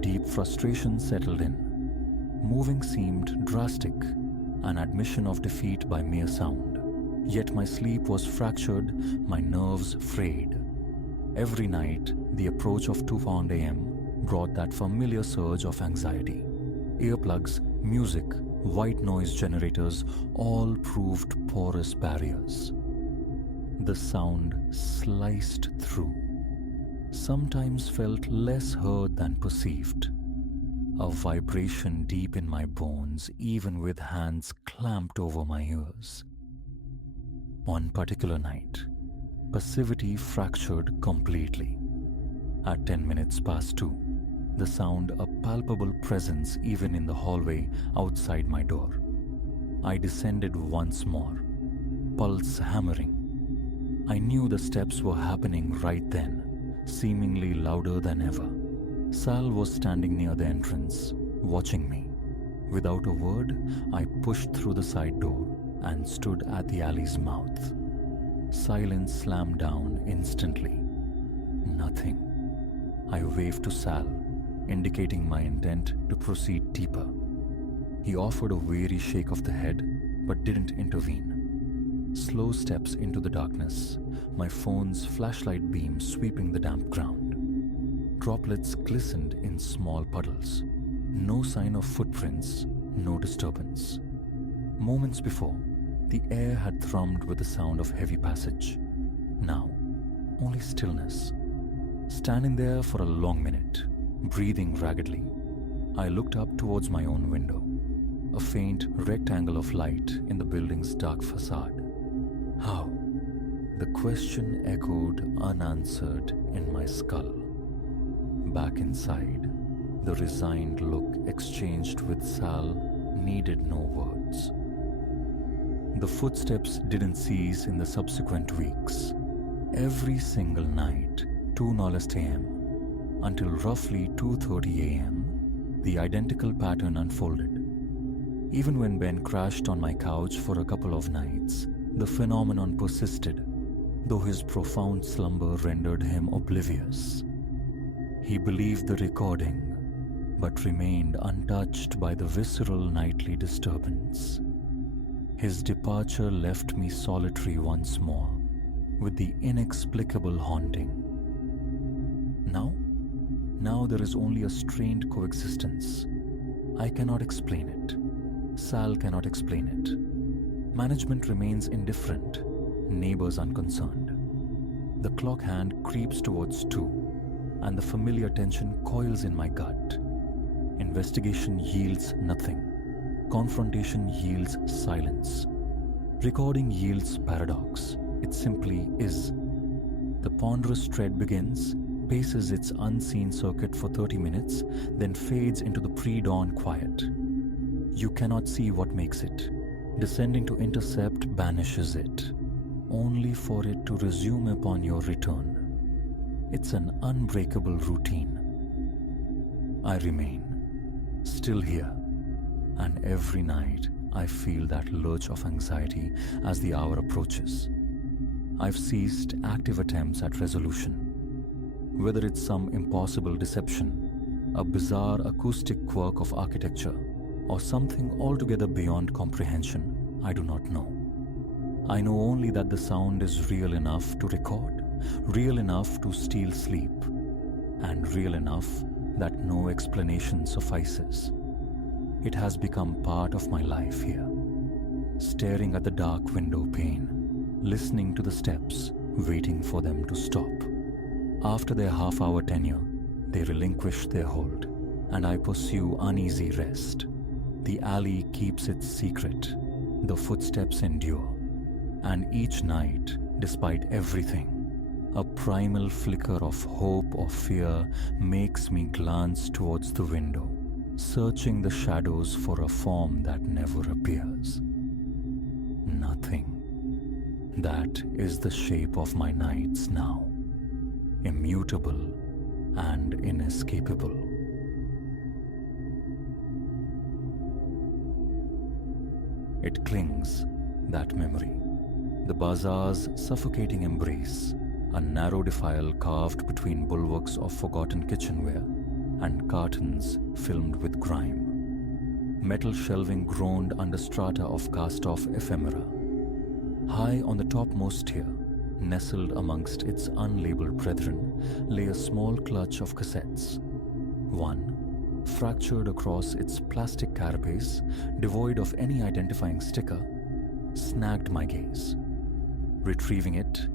Deep frustration settled in. Moving seemed drastic, an admission of defeat by mere sound. Yet my sleep was fractured, my nerves frayed. Every night, the approach of 2 a.m. brought that familiar surge of anxiety. Earplugs, music, white noise generators all proved porous barriers. The sound sliced through, sometimes felt less heard than perceived. A vibration deep in my bones, even with hands clamped over my ears. One particular night, passivity fractured completely. At 10 minutes past 2, the sound a palpable presence even in the hallway outside my door. I descended once more, pulse hammering. I knew the steps were happening right then, seemingly louder than ever. Sal was standing near the entrance, watching me. Without a word, I pushed through the side door and stood at the alley's mouth. Silence slammed down instantly. Nothing. I waved to Sal, indicating my intent to proceed deeper. He offered a weary shake of the head, but didn't intervene. Slow steps into the darkness, my phone's flashlight beam sweeping the damp ground. Droplets glistened in small puddles. No sign of footprints, no disturbance. Moments before, the air had thrummed with the sound of heavy passage. Now, only stillness. Standing there for a long minute, breathing raggedly, I looked up towards my own window, a faint rectangle of light in the building's dark facade. How? The question echoed unanswered in my skull. Back inside, the resigned look exchanged with Sal needed no words. The footsteps didn't cease in the subsequent weeks. Every single night, 2:00 a.m. until roughly 2:30 a.m., the identical pattern unfolded. Even when Ben crashed on my couch for a couple of nights, the phenomenon persisted, though his profound slumber rendered him oblivious. He believed the recording, but remained untouched by the visceral nightly disturbance. His departure left me solitary once more, with the inexplicable haunting. Now there is only a strained coexistence. I cannot explain it. Sal cannot explain it. Management remains indifferent, neighbors unconcerned. The clock hand creeps towards 2, and the familiar tension coils in my gut. Investigation yields nothing. Confrontation yields silence. Recording yields paradox. It simply is. The ponderous tread begins, paces its unseen circuit for 30 minutes, then fades into the pre-dawn quiet. You cannot see what makes it. Descending to intercept banishes it, only for it to resume upon your return. It's an unbreakable routine. I remain, still here, and every night I feel that lurch of anxiety as the hour approaches. I've ceased active attempts at resolution. Whether it's some impossible deception, a bizarre acoustic quirk of architecture, or something altogether beyond comprehension, I do not know. I know only that the sound is real enough to record, real enough to steal sleep, and real enough that no explanation suffices. It has become part of my life here. Staring at the dark window pane, listening to the steps, waiting for them to stop. After their half-hour tenure, they relinquish their hold, and I pursue uneasy rest. The alley keeps its secret, the footsteps endure, and each night, despite everything, a primal flicker of hope or fear makes me glance towards the window, searching the shadows for a form that never appears. Nothing. That is the shape of my nights now, immutable and inescapable. It clings, that memory. The bazaar's suffocating embrace, a narrow defile carved between bulwarks of forgotten kitchenware and cartons filmed with grime. Metal shelving groaned under strata of cast-off ephemera. High on the topmost tier, nestled amongst its unlabeled brethren, lay a small clutch of cassettes. One, fractured across its plastic carapace, devoid of any identifying sticker, snagged my gaze. Retrieving it,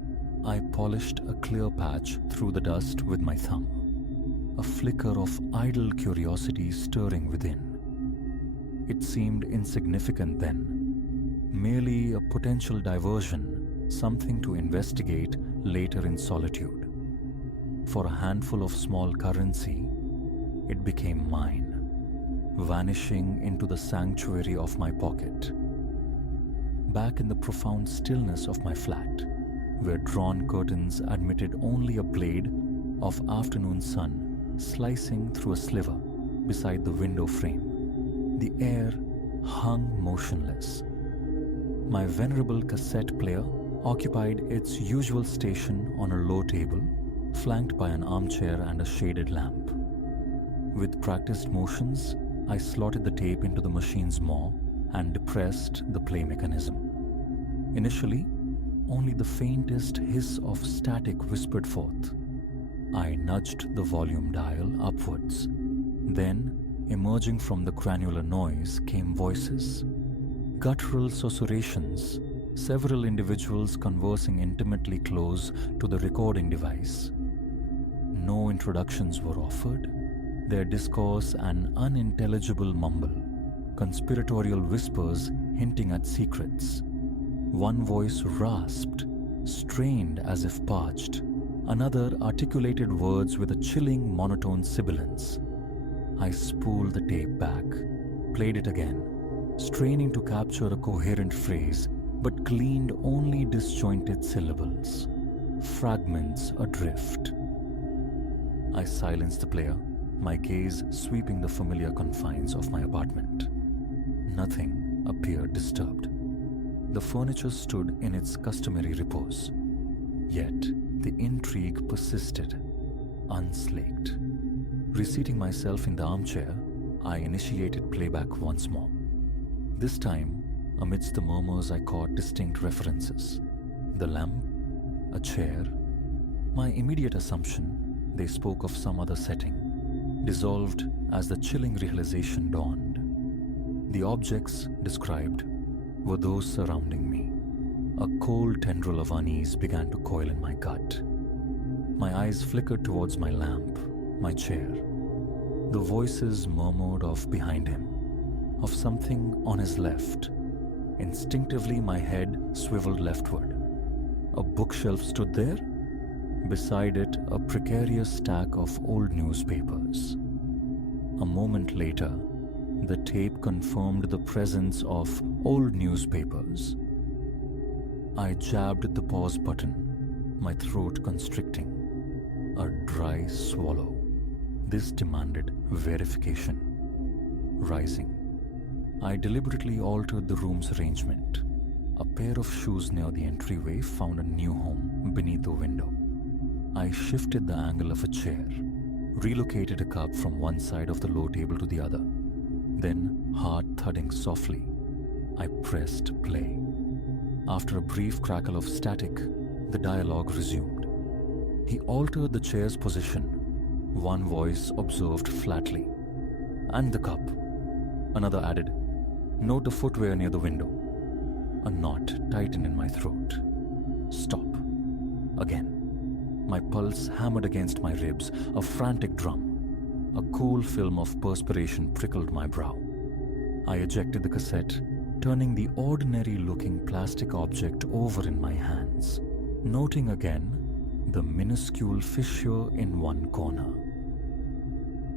I polished a clear patch through the dust with my thumb, a flicker of idle curiosity stirring within. It seemed insignificant then, merely a potential diversion, something to investigate later in solitude. For a handful of small currency, it became mine, vanishing into the sanctuary of my pocket. Back in the profound stillness of my flat, where drawn curtains admitted only a blade of afternoon sun slicing through a sliver beside the window frame, the air hung motionless. My venerable cassette player occupied its usual station on a low table, flanked by an armchair and a shaded lamp. With practiced motions, I slotted the tape into the machine's maw and depressed the play mechanism. Initially, only the faintest hiss of static whispered forth. I nudged the volume dial upwards. Then, emerging from the granular noise, came voices. Guttural susurrations, several individuals conversing intimately close to the recording device. No introductions were offered, their discourse an unintelligible mumble, conspiratorial whispers hinting at secrets. One voice rasped, strained as if parched. Another articulated words with a chilling monotone sibilance. I spooled the tape back, played it again, straining to capture a coherent phrase, but gleaned only disjointed syllables, fragments adrift. I silenced the player, my gaze sweeping the familiar confines of my apartment. Nothing appeared disturbed. The furniture stood in its customary repose. Yet the intrigue persisted, unslaked. Reseating myself in the armchair, I initiated playback once more. This time, amidst the murmurs, I caught distinct references. The lamp, a chair. My immediate assumption, they spoke of some other setting, dissolved as the chilling realization dawned. The objects described were those surrounding me. A cold tendril of unease began to coil in my gut. My eyes flickered towards my lamp, my chair. The voices murmured of behind him, of something on his left. Instinctively, my head swiveled leftward. A bookshelf stood there. Beside it, a precarious stack of old newspapers. A moment later, the tape confirmed the presence of old newspapers. I jabbed the pause button, my throat constricting. A dry swallow. This demanded verification. Rising, I deliberately altered the room's arrangement. A pair of shoes near the entryway found a new home beneath the window. I shifted the angle of a chair, relocated a cup from one side of the low table to the other. Then, hard thudding softly, I pressed play. After a brief crackle of static, the dialogue resumed. He altered the chair's position. One voice observed flatly. "And the cup." Another added, "Note the footwear near the window." A knot tightened in my throat. "Stop." Again. My pulse hammered against my ribs, a frantic drum. A cool film of perspiration prickled my brow. I ejected the cassette, turning the ordinary-looking plastic object over in my hands, noting again the minuscule fissure in one corner.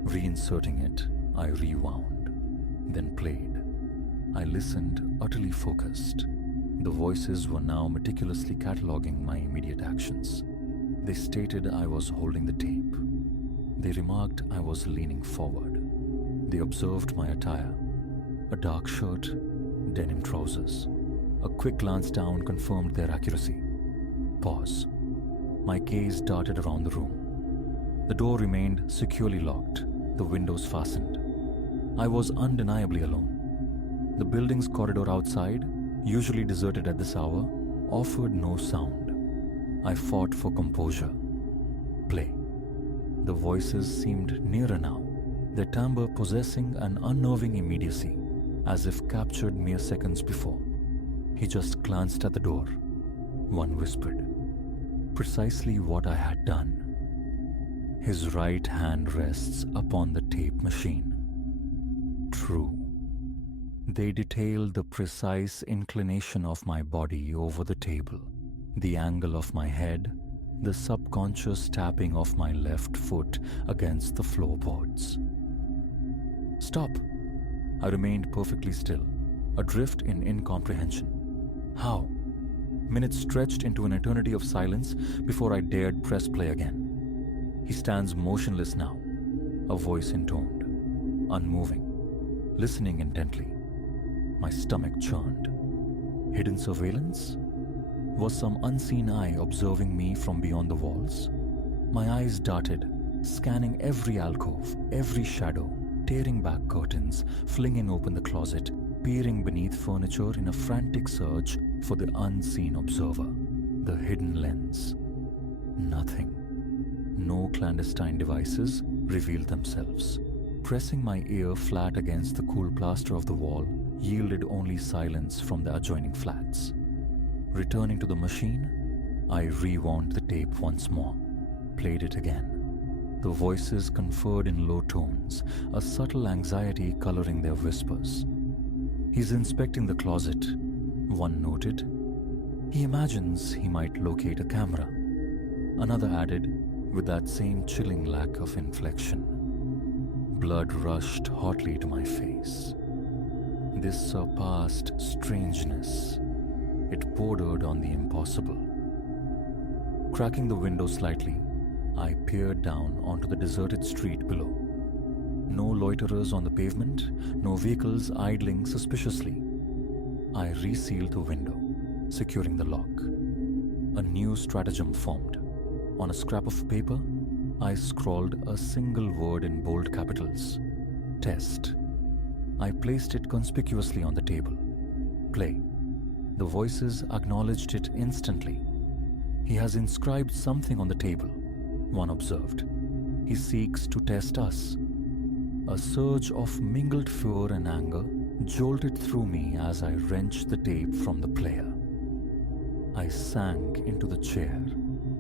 Reinserting it, I rewound, then played. I listened, utterly focused. The voices were now meticulously cataloging my immediate actions. They stated I was holding the tape. They remarked I was leaning forward. They observed my attire. A dark shirt, denim trousers. A quick glance down confirmed their accuracy. Pause. My gaze darted around the room. The door remained securely locked, the windows fastened. I was undeniably alone. The building's corridor outside, usually deserted at this hour, offered no sound. I fought for composure. Play. The voices seemed nearer now, their timbre possessing an unnerving immediacy, as if captured mere seconds before. He just glanced at the door. One whispered, precisely what I had done. His right hand rests upon the tape machine. True. They detailed the precise inclination of my body over the table, the angle of my head, the subconscious tapping of my left foot against the floorboards. Stop! I remained perfectly still, adrift in incomprehension. How? Minutes stretched into an eternity of silence before I dared press play again. He stands motionless now, a voice intoned, unmoving, listening intently. My stomach churned. Hidden surveillance? Was some unseen eye observing me from beyond the walls? My eyes darted, scanning every alcove, every shadow, tearing back curtains, flinging open the closet, peering beneath furniture in a frantic search for the unseen observer, the hidden lens. Nothing. No clandestine devices revealed themselves. Pressing my ear flat against the cool plaster of the wall yielded only silence from the adjoining flats. Returning to the machine, I rewound the tape once more, played it again. The voices conferred in low tones, a subtle anxiety coloring their whispers. He's inspecting the closet, one noted. He imagines he might locate a camera. Another added, with that same chilling lack of inflection. Blood rushed hotly to my face. This surpassed strangeness. It bordered on the impossible. Cracking the window slightly, I peered down onto the deserted street below. No loiterers on the pavement, no vehicles idling suspiciously. I resealed the window, securing the lock. A new stratagem formed. On a scrap of paper, I scrawled a single word in bold capitals. Test. I placed it conspicuously on the table. Play. The voices acknowledged it instantly. He has inscribed something on the table, one observed. He seeks to test us. A surge of mingled fear and anger jolted through me as I wrenched the tape from the player. I sank into the chair,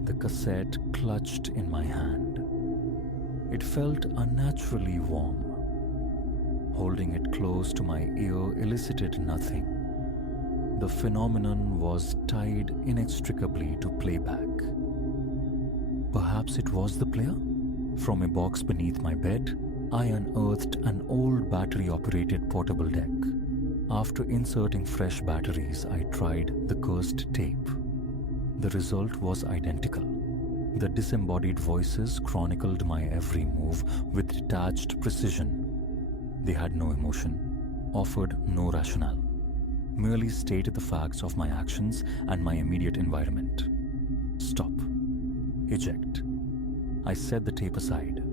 the cassette clutched in my hand. It felt unnaturally warm. Holding it close to my ear elicited nothing. The phenomenon was tied inextricably to playback. Perhaps it was the player? From a box beneath my bed, I unearthed an old battery-operated portable deck. After inserting fresh batteries, I tried the cursed tape. The result was identical. The disembodied voices chronicled my every move with detached precision. They had no emotion, offered no rationale, merely stated the facts of my actions and my immediate environment. Stop. Eject. I set the tape aside.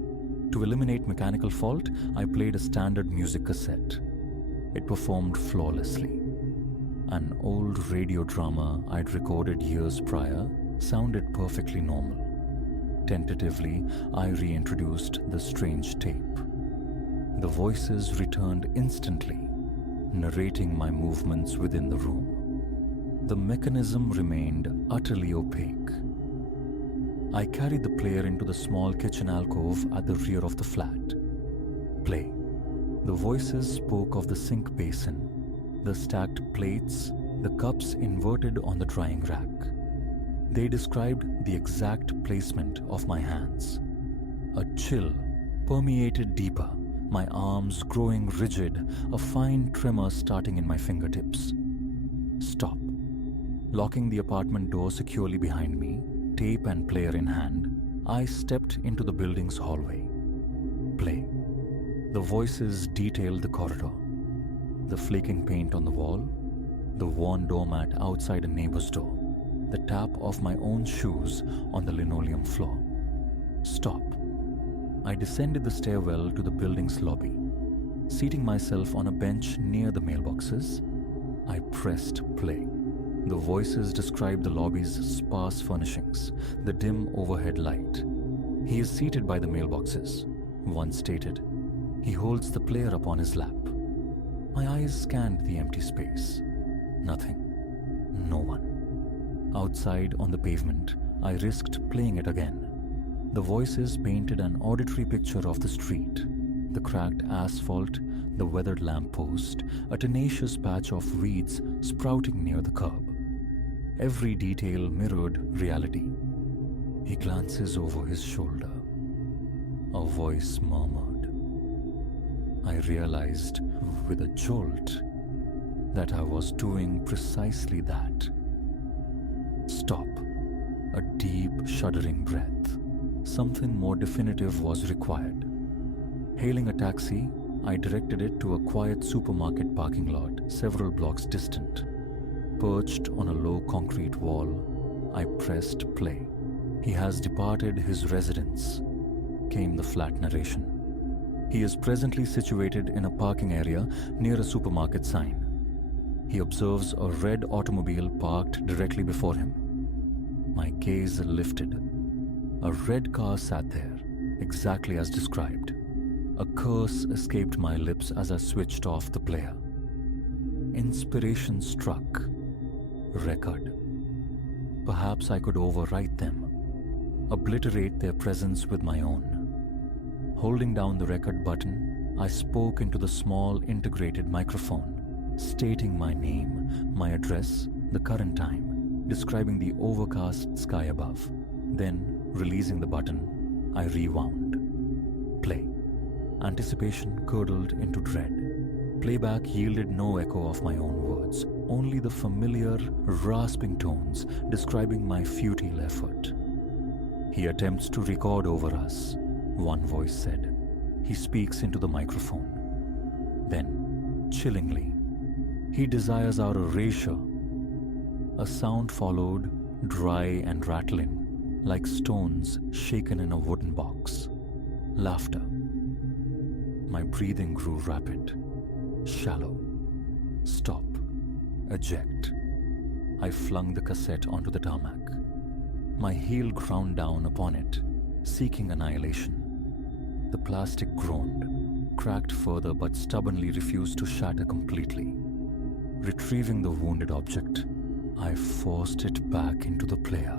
To eliminate mechanical fault, I played a standard music cassette. It performed flawlessly. An old radio drama I'd recorded years prior sounded perfectly normal. Tentatively, I reintroduced the strange tape. The voices returned instantly, narrating my movements within the room. The mechanism remained utterly opaque. I carried the player into the small kitchen alcove at the rear of the flat. Play. The voices spoke of the sink basin, the stacked plates, the cups inverted on the drying rack. They described the exact placement of my hands. A chill permeated deeper, my arms growing rigid, a fine tremor starting in my fingertips. Stop. Locking the apartment door securely behind me, tape and player in hand, I stepped into the building's hallway. Play. The voices detailed the corridor. The flaking paint on the wall, the worn doormat outside a neighbor's door, the tap of my own shoes on the linoleum floor. Stop. I descended the stairwell to the building's lobby. Seating myself on a bench near the mailboxes, I pressed play. The voices described the lobby's sparse furnishings, the dim overhead light. He is seated by the mailboxes, one stated. He holds the player upon his lap. My eyes scanned the empty space. Nothing. No one. Outside on the pavement, I risked playing it again. The voices painted an auditory picture of the street, the cracked asphalt, the weathered lamppost, a tenacious patch of weeds sprouting near the curb. Every detail mirrored reality. He glances over his shoulder. A voice murmured. I realized with a jolt that I was doing precisely that. Stop. A deep, shuddering breath. Something more definitive was required. Hailing a taxi, I directed it to a quiet supermarket parking lot several blocks distant. Perched on a low concrete wall, I pressed play. He has departed his residence, came the flat narration. He is presently situated in a parking area near a supermarket sign. He observes a red automobile parked directly before him. My gaze lifted. A red car sat there, exactly as described. A curse escaped my lips as I switched off the player. Inspiration struck. Record. Perhaps I could overwrite them, obliterate their presence with my own. Holding down the record button, I spoke into the small integrated microphone, stating my name, my address, the current time, describing the overcast sky above. Then, releasing the button, I rewound. Play. Anticipation curdled into dread. Playback yielded no echo of my own words, only the familiar, rasping tones describing my futile effort. He attempts to record over us, one voice said. He speaks into the microphone. Then, chillingly, he desires our erasure. A sound followed, dry and rattling, like stones shaken in a wooden box. Laughter. My breathing grew rapid, shallow. Stop. Eject. I flung the cassette onto the tarmac. My heel ground down upon it, seeking annihilation. The plastic groaned, cracked further but stubbornly refused to shatter completely. Retrieving the wounded object, I forced it back into the player.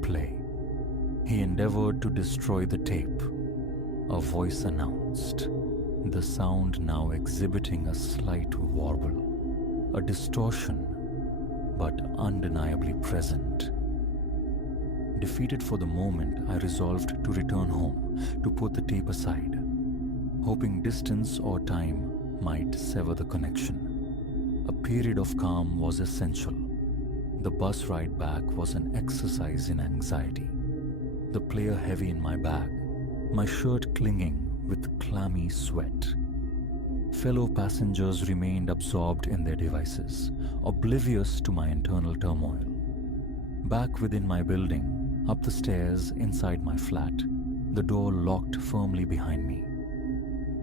Play. He endeavored to destroy the tape. A voice announced, the sound now exhibiting a slight warble, a distortion, but undeniably present. Defeated for the moment, I resolved to return home, to put the tape aside, hoping distance or time might sever the connection. A period of calm was essential. The bus ride back was an exercise in anxiety. The player heavy in my bag, my shirt clinging with clammy sweat. Fellow passengers remained absorbed in their devices, oblivious to my internal turmoil. Back within my building, up the stairs inside my flat, the door locked firmly behind me.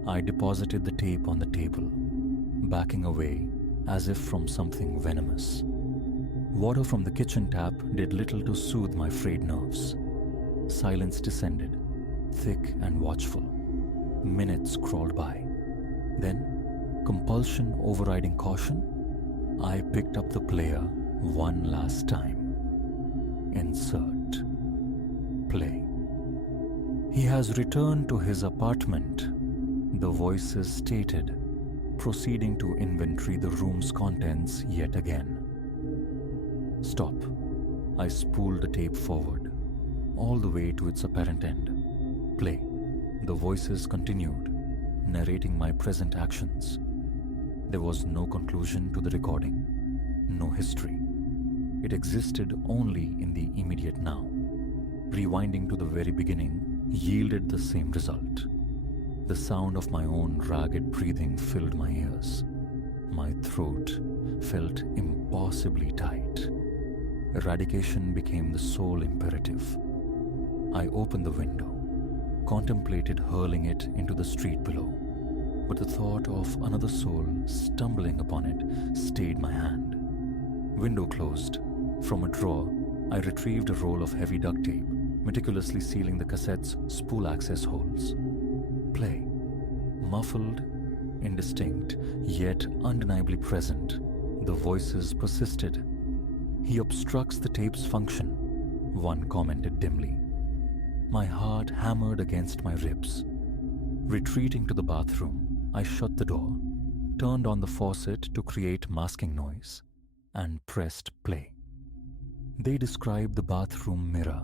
I deposited the tape on the table, backing away as if from something venomous. Water from the kitchen tap did little to soothe my frayed nerves. Silence descended, thick and watchful. Minutes crawled by. Then, compulsion overriding caution, I picked up the player one last time. Insert. Play. He has returned to his apartment, the voices stated, proceeding to inventory the room's contents yet again. Stop. I spooled the tape forward, all the way to its apparent end. Play. The voices continued, narrating my present actions. There was no conclusion to the recording, no history. It existed only in the immediate now. Rewinding to the very beginning yielded the same result. The sound of my own ragged breathing filled my ears. My throat felt impossibly tight. Eradication became the sole imperative. I opened the window, contemplated hurling it into the street below, but the thought of another soul stumbling upon it stayed my hand. Window closed. From a drawer, I retrieved a roll of heavy duct tape, meticulously sealing the cassette's spool access holes. Play. Muffled, indistinct, yet undeniably present, the voices persisted. "He obstructs the tape's function," one commented dimly. My heart hammered against my ribs. Retreating to the bathroom, I shut the door, turned on the faucet to create masking noise, and pressed play. They described the bathroom mirror,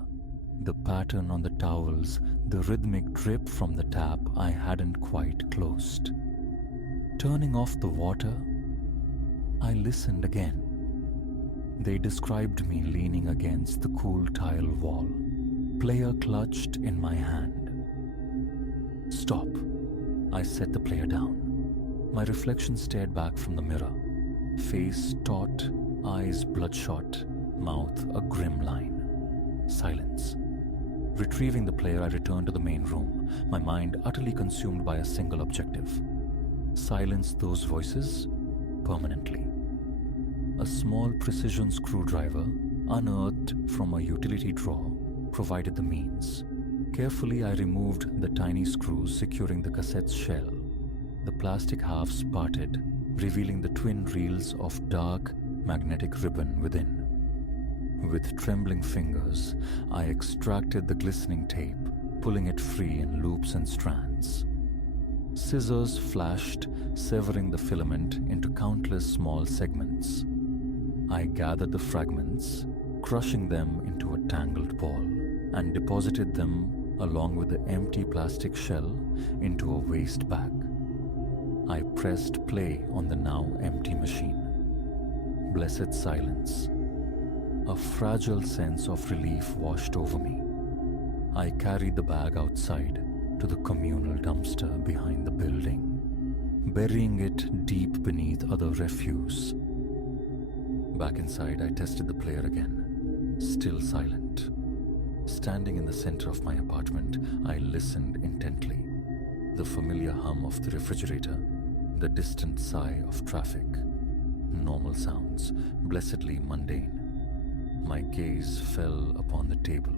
the pattern on the towels, the rhythmic drip from the tap I hadn't quite closed. Turning off the water, I listened again. They described me leaning against the cool tile wall, player clutched in my hand. "Stop." I set the player down. My reflection stared back from the mirror, face taut, eyes bloodshot, mouth a grim line. Silence. Retrieving the player, I returned to the main room, my mind utterly consumed by a single objective: silence those voices permanently. A small precision screwdriver, unearthed from a utility drawer, provided the means. Carefully, I removed the tiny screws securing the cassette's shell. The plastic halves parted, revealing the twin reels of dark, magnetic ribbon within. With trembling fingers, I extracted the glistening tape, pulling it free in loops and strands. Scissors flashed, severing the filament into countless small segments. I gathered the fragments, crushing them into a tangled ball, and deposited them along with the empty plastic shell into a waste bag. I pressed play on the now empty machine. Blessed silence. A fragile sense of relief washed over me. I carried the bag outside to the communal dumpster behind the building, burying it deep beneath other refuse. Back inside, I tested the player again, still silent. Standing in the center of my apartment, I listened intently. The familiar hum of the refrigerator, the distant sigh of traffic. Normal sounds, blessedly mundane. My gaze fell upon the table,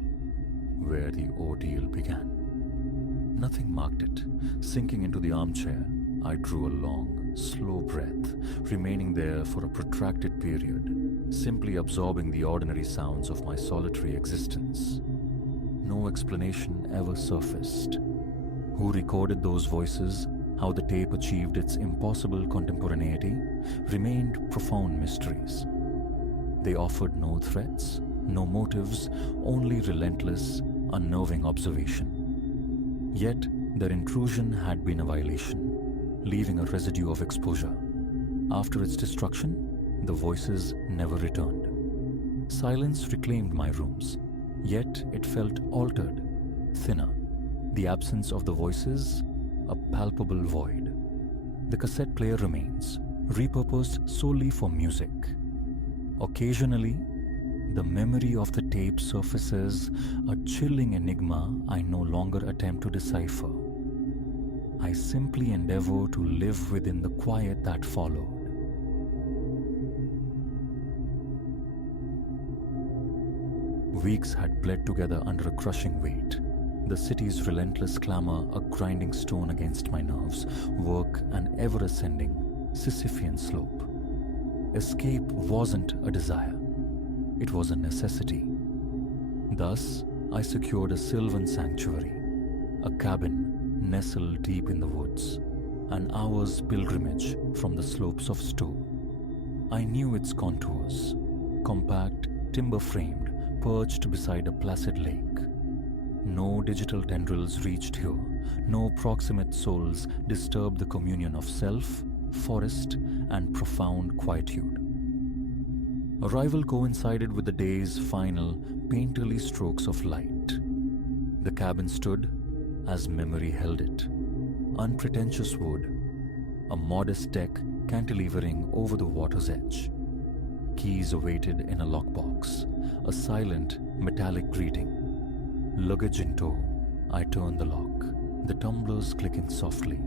where the ordeal began. Nothing marked it. Sinking into the armchair, I drew a long, slow breath, remaining there for a protracted period, simply absorbing the ordinary sounds of my solitary existence. No explanation ever surfaced. Who recorded those voices, how the tape achieved its impossible contemporaneity, remained profound mysteries. They offered no threats, no motives, only relentless, unnerving observation. Yet, their intrusion had been a violation, leaving a residue of exposure. After its destruction, the voices never returned. Silence reclaimed my rooms, yet it felt altered, thinner. The absence of the voices, a palpable void. The cassette player remains, repurposed solely for music. Occasionally, the memory of the tape surfaces, a chilling enigma I no longer attempt to decipher. I simply endeavor to live within the quiet that followed. Weeks had bled together under a crushing weight. The city's relentless clamor, a grinding stone against my nerves, work an ever-ascending Sisyphean slope. Escape wasn't a desire. It was a necessity. Thus, I secured a sylvan sanctuary, a cabin nestled deep in the woods, an hour's pilgrimage from the slopes of Stowe. I knew its contours, compact, timber-framed, perched beside a placid lake. No digital tendrils reached here, no proximate souls disturbed the communion of self, forest, and profound quietude. Arrival coincided with the day's final, painterly strokes of light. The cabin stood as memory held it. Unpretentious wood, a modest deck cantilevering over the water's edge. Keys awaited in a lockbox, a silent, metallic greeting. Luggage in tow, I turned the lock, the tumblers clicking softly,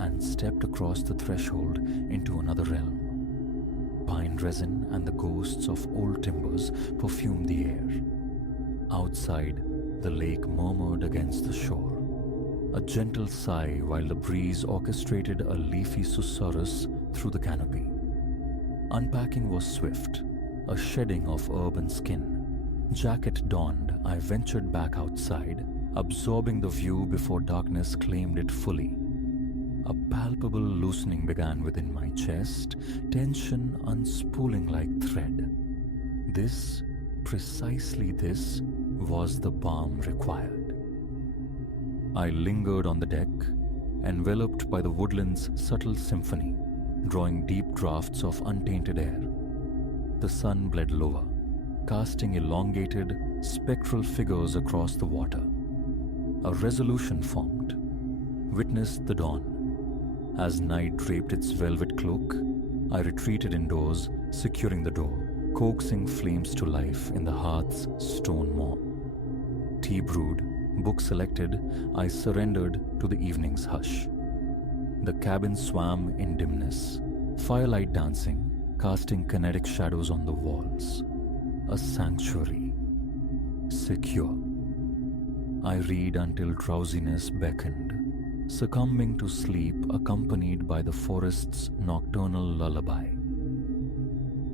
and stepped across the threshold into another realm. Pine resin and the ghosts of old timbers perfumed the air. Outside, the lake murmured against the shore. a gentle sigh while the breeze orchestrated a leafy susurrus through the canopy. Unpacking was swift, a shedding of urban skin. Jacket donned, I ventured back outside, absorbing the view before darkness claimed it fully. A palpable loosening began within my chest, tension unspooling like thread. This, precisely this, was the balm required. I lingered on the deck, enveloped by the woodland's subtle symphony, drawing deep draughts of untainted air. The sun bled lower, casting elongated, spectral figures across the water. A resolution formed. Witnessed the dawn. As night draped its velvet cloak, I retreated indoors, securing the door, coaxing flames to life in the hearth's stone maw. Tea brewed, book selected, I surrendered to the evening's hush. The cabin swam in dimness, firelight dancing, casting kinetic shadows on the walls. A sanctuary. Secure. I read until drowsiness beckoned, succumbing to sleep accompanied by the forest's nocturnal lullaby.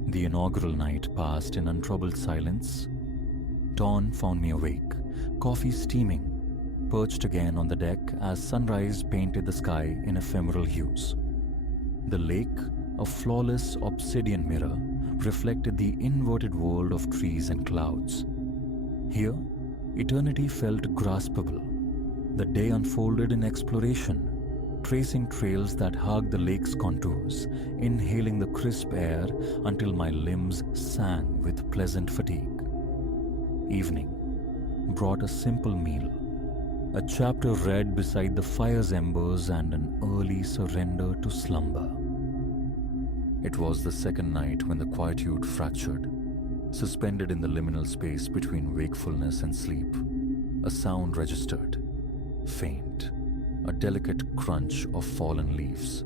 The inaugural night passed in untroubled silence. Dawn found me awake, coffee steaming, perched again on the deck as sunrise painted the sky in ephemeral hues. The lake, a flawless obsidian mirror, reflected the inverted world of trees and clouds. Here, eternity felt graspable. The day unfolded in exploration, tracing trails that hugged the lake's contours, inhaling the crisp air until my limbs sang with pleasant fatigue. Evening brought a simple meal, a chapter read beside the fire's embers, and an early surrender to slumber. It was the second night when the quietude fractured, suspended in the liminal space between wakefulness and sleep. A sound registered. Faint, a delicate crunch of fallen leaves,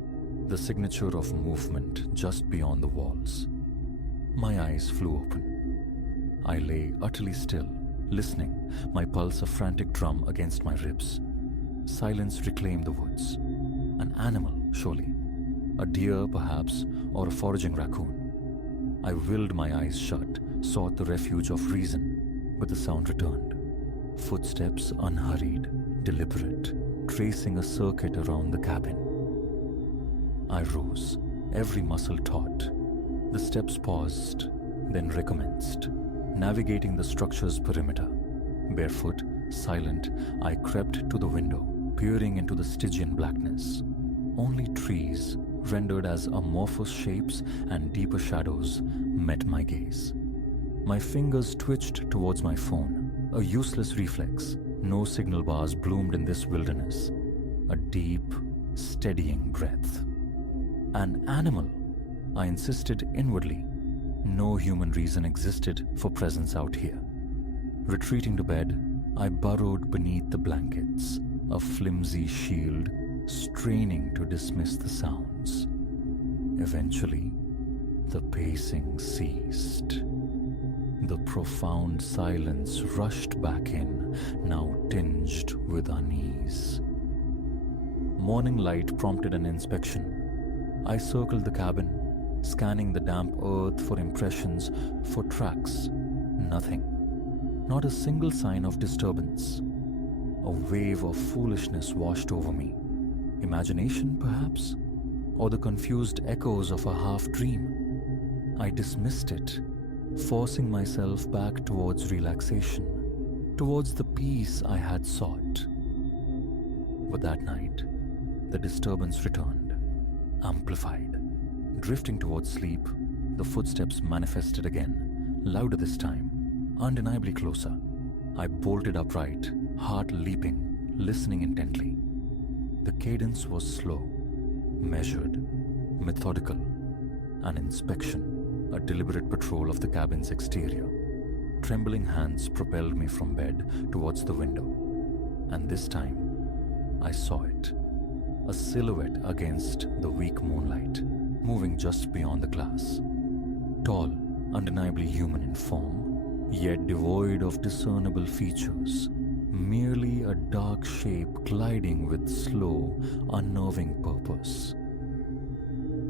the signature of movement just beyond the walls. My eyes flew open. I lay utterly still, listening, my pulse a frantic drum against my ribs. Silence reclaimed the woods. An animal, surely. A deer, perhaps, or a foraging raccoon. I willed my eyes shut, sought the refuge of reason, but the sound returned. Footsteps unhurried, deliberate, tracing a circuit around the cabin. I rose, every muscle taut. The steps paused, then recommenced, navigating the structure's perimeter. Barefoot, silent, I crept to the window, peering into the Stygian blackness. Only trees, rendered as amorphous shapes and deeper shadows, met my gaze. My fingers twitched towards my phone, a useless reflex. No signal bars bloomed in this wilderness. A deep, steadying breath. An animal, I insisted inwardly. No human reason existed for presence out here. Retreating to bed, I burrowed beneath the blankets, a flimsy shield, straining to dismiss the sounds. Eventually, the pacing ceased. The profound silence rushed back in, now tinged with unease. Morning light prompted an inspection. I circled the cabin, scanning the damp earth for impressions, for tracks. Nothing. Not a single sign of disturbance. A wave of foolishness washed over me. Imagination, perhaps? Or the confused echoes of a half-dream? I dismissed it, forcing myself back towards relaxation, towards the peace I had sought. But that night, the disturbance returned, amplified. Drifting towards sleep, the footsteps manifested again, louder this time, undeniably closer. I bolted upright, heart leaping, listening intently. The cadence was slow, measured, methodical, an inspection, a deliberate patrol of the cabin's exterior. Trembling hands propelled me from bed towards the window, and this time I saw it, a silhouette against the weak moonlight, moving just beyond the glass. Tall, undeniably human in form, yet devoid of discernible features, merely a dark shape gliding with slow, unnerving purpose.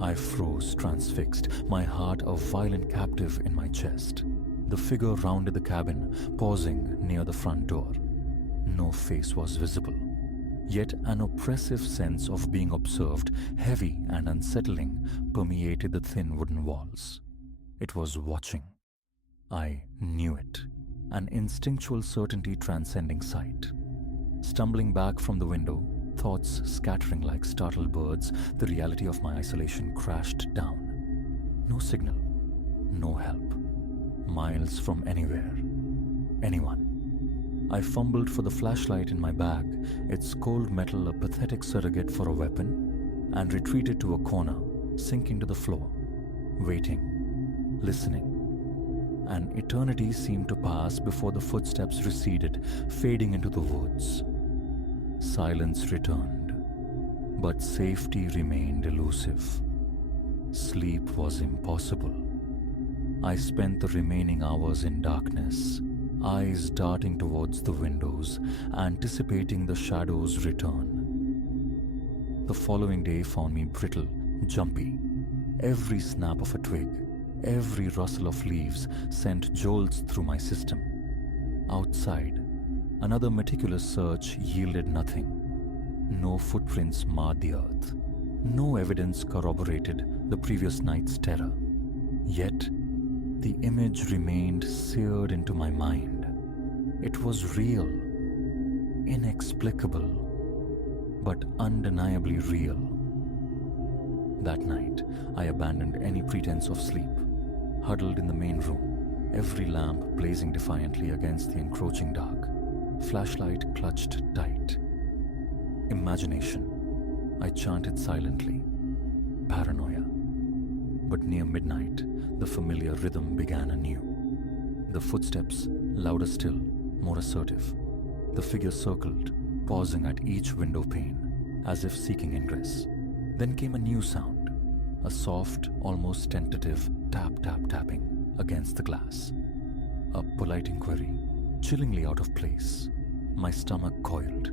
I froze, transfixed, my heart a violent captive in my chest. The figure rounded the cabin, pausing near the front door. No face was visible, yet an oppressive sense of being observed, heavy and unsettling, permeated the thin wooden walls. It was watching. I knew it, an instinctual certainty transcending sight. Stumbling back from the window, thoughts scattering like startled birds, the reality of my isolation crashed down. No signal, no help. Miles from anywhere, anyone. I fumbled for the flashlight in my bag, its cold metal a pathetic surrogate for a weapon, and retreated to a corner, sinking to the floor, waiting, listening. An eternity seemed to pass before the footsteps receded, fading into the woods. Silence returned, but safety remained elusive. Sleep was impossible. I spent the remaining hours in darkness, eyes darting towards the windows, anticipating the shadow's return. The following day found me brittle, jumpy. Every snap of a twig, every rustle of leaves sent jolts through my system. Outside, another meticulous search yielded nothing. No footprints marred the earth. No evidence corroborated the previous night's terror. Yet, the image remained seared into my mind. It was real, inexplicable, but undeniably real. That night, I abandoned any pretense of sleep, huddled in the main room, every lamp blazing defiantly against the encroaching dark, flashlight clutched tight. Imagination, I chanted silently. Paranoia. But near midnight, the familiar rhythm began anew. The footsteps, louder still, more assertive. The figure circled, pausing at each window pane, as if seeking ingress. Then came a new sound, a soft, almost tentative tapping against the glass. A polite inquiry, chillingly out of place. My stomach coiled.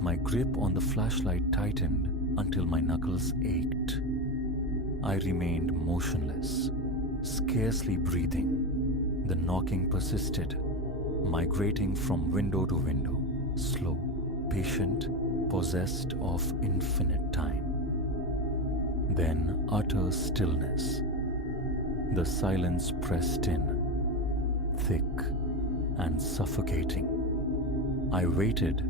My grip on the flashlight tightened until my knuckles ached. I remained motionless, scarcely breathing. The knocking persisted, migrating from window to window, slow, patient, possessed of infinite time. Then utter stillness. The silence pressed in, thick and suffocating. I waited,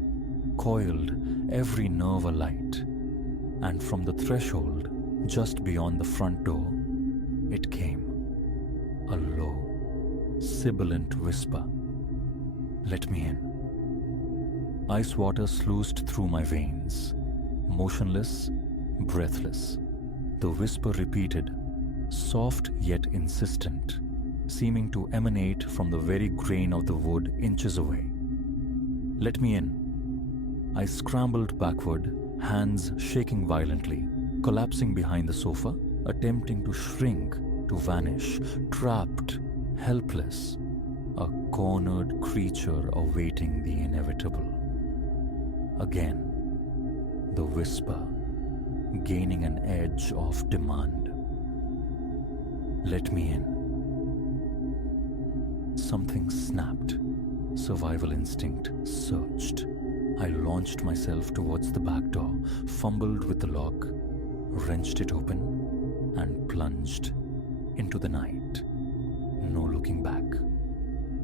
coiled, every nerve alight, and from the threshold, just beyond the front door, it came. A low, sibilant whisper. Let me in. Ice water sluiced through my veins. Motionless, breathless. The whisper repeated, soft yet insistent, seeming to emanate from the very grain of the wood inches away. Let me in. I scrambled backward, hands shaking violently, collapsing behind the sofa, attempting to shrink, to vanish, trapped, helpless, a cornered creature awaiting the inevitable. Again, the whisper, gaining an edge of demand. Let me in. Something snapped. Survival instinct surged. I launched myself towards the back door, fumbled with the lock, wrenched it open, and plunged into the night. No looking back,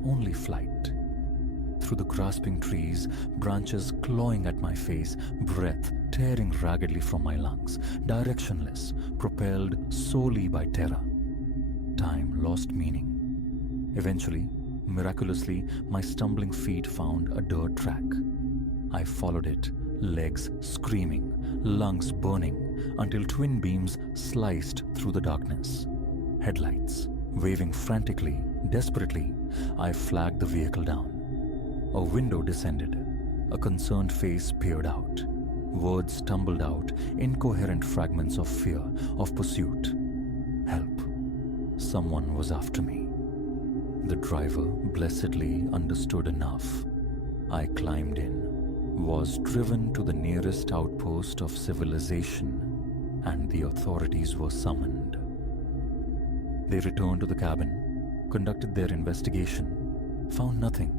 only flight. Through the grasping trees, branches clawing at my face, breath tearing raggedly from my lungs, directionless, propelled solely by terror. Time lost meaning. Eventually, miraculously, my stumbling feet found a dirt track. I followed it, legs screaming, lungs burning, until twin beams sliced through the darkness. Headlights, waving frantically, desperately, I flagged the vehicle down. A window descended. A concerned face peered out. Words tumbled out, incoherent fragments of fear, of pursuit. Help. Someone was after me. The driver blessedly understood enough. I climbed in, was driven to the nearest outpost of civilization, and the authorities were summoned. They returned to the cabin, conducted their investigation, found nothing.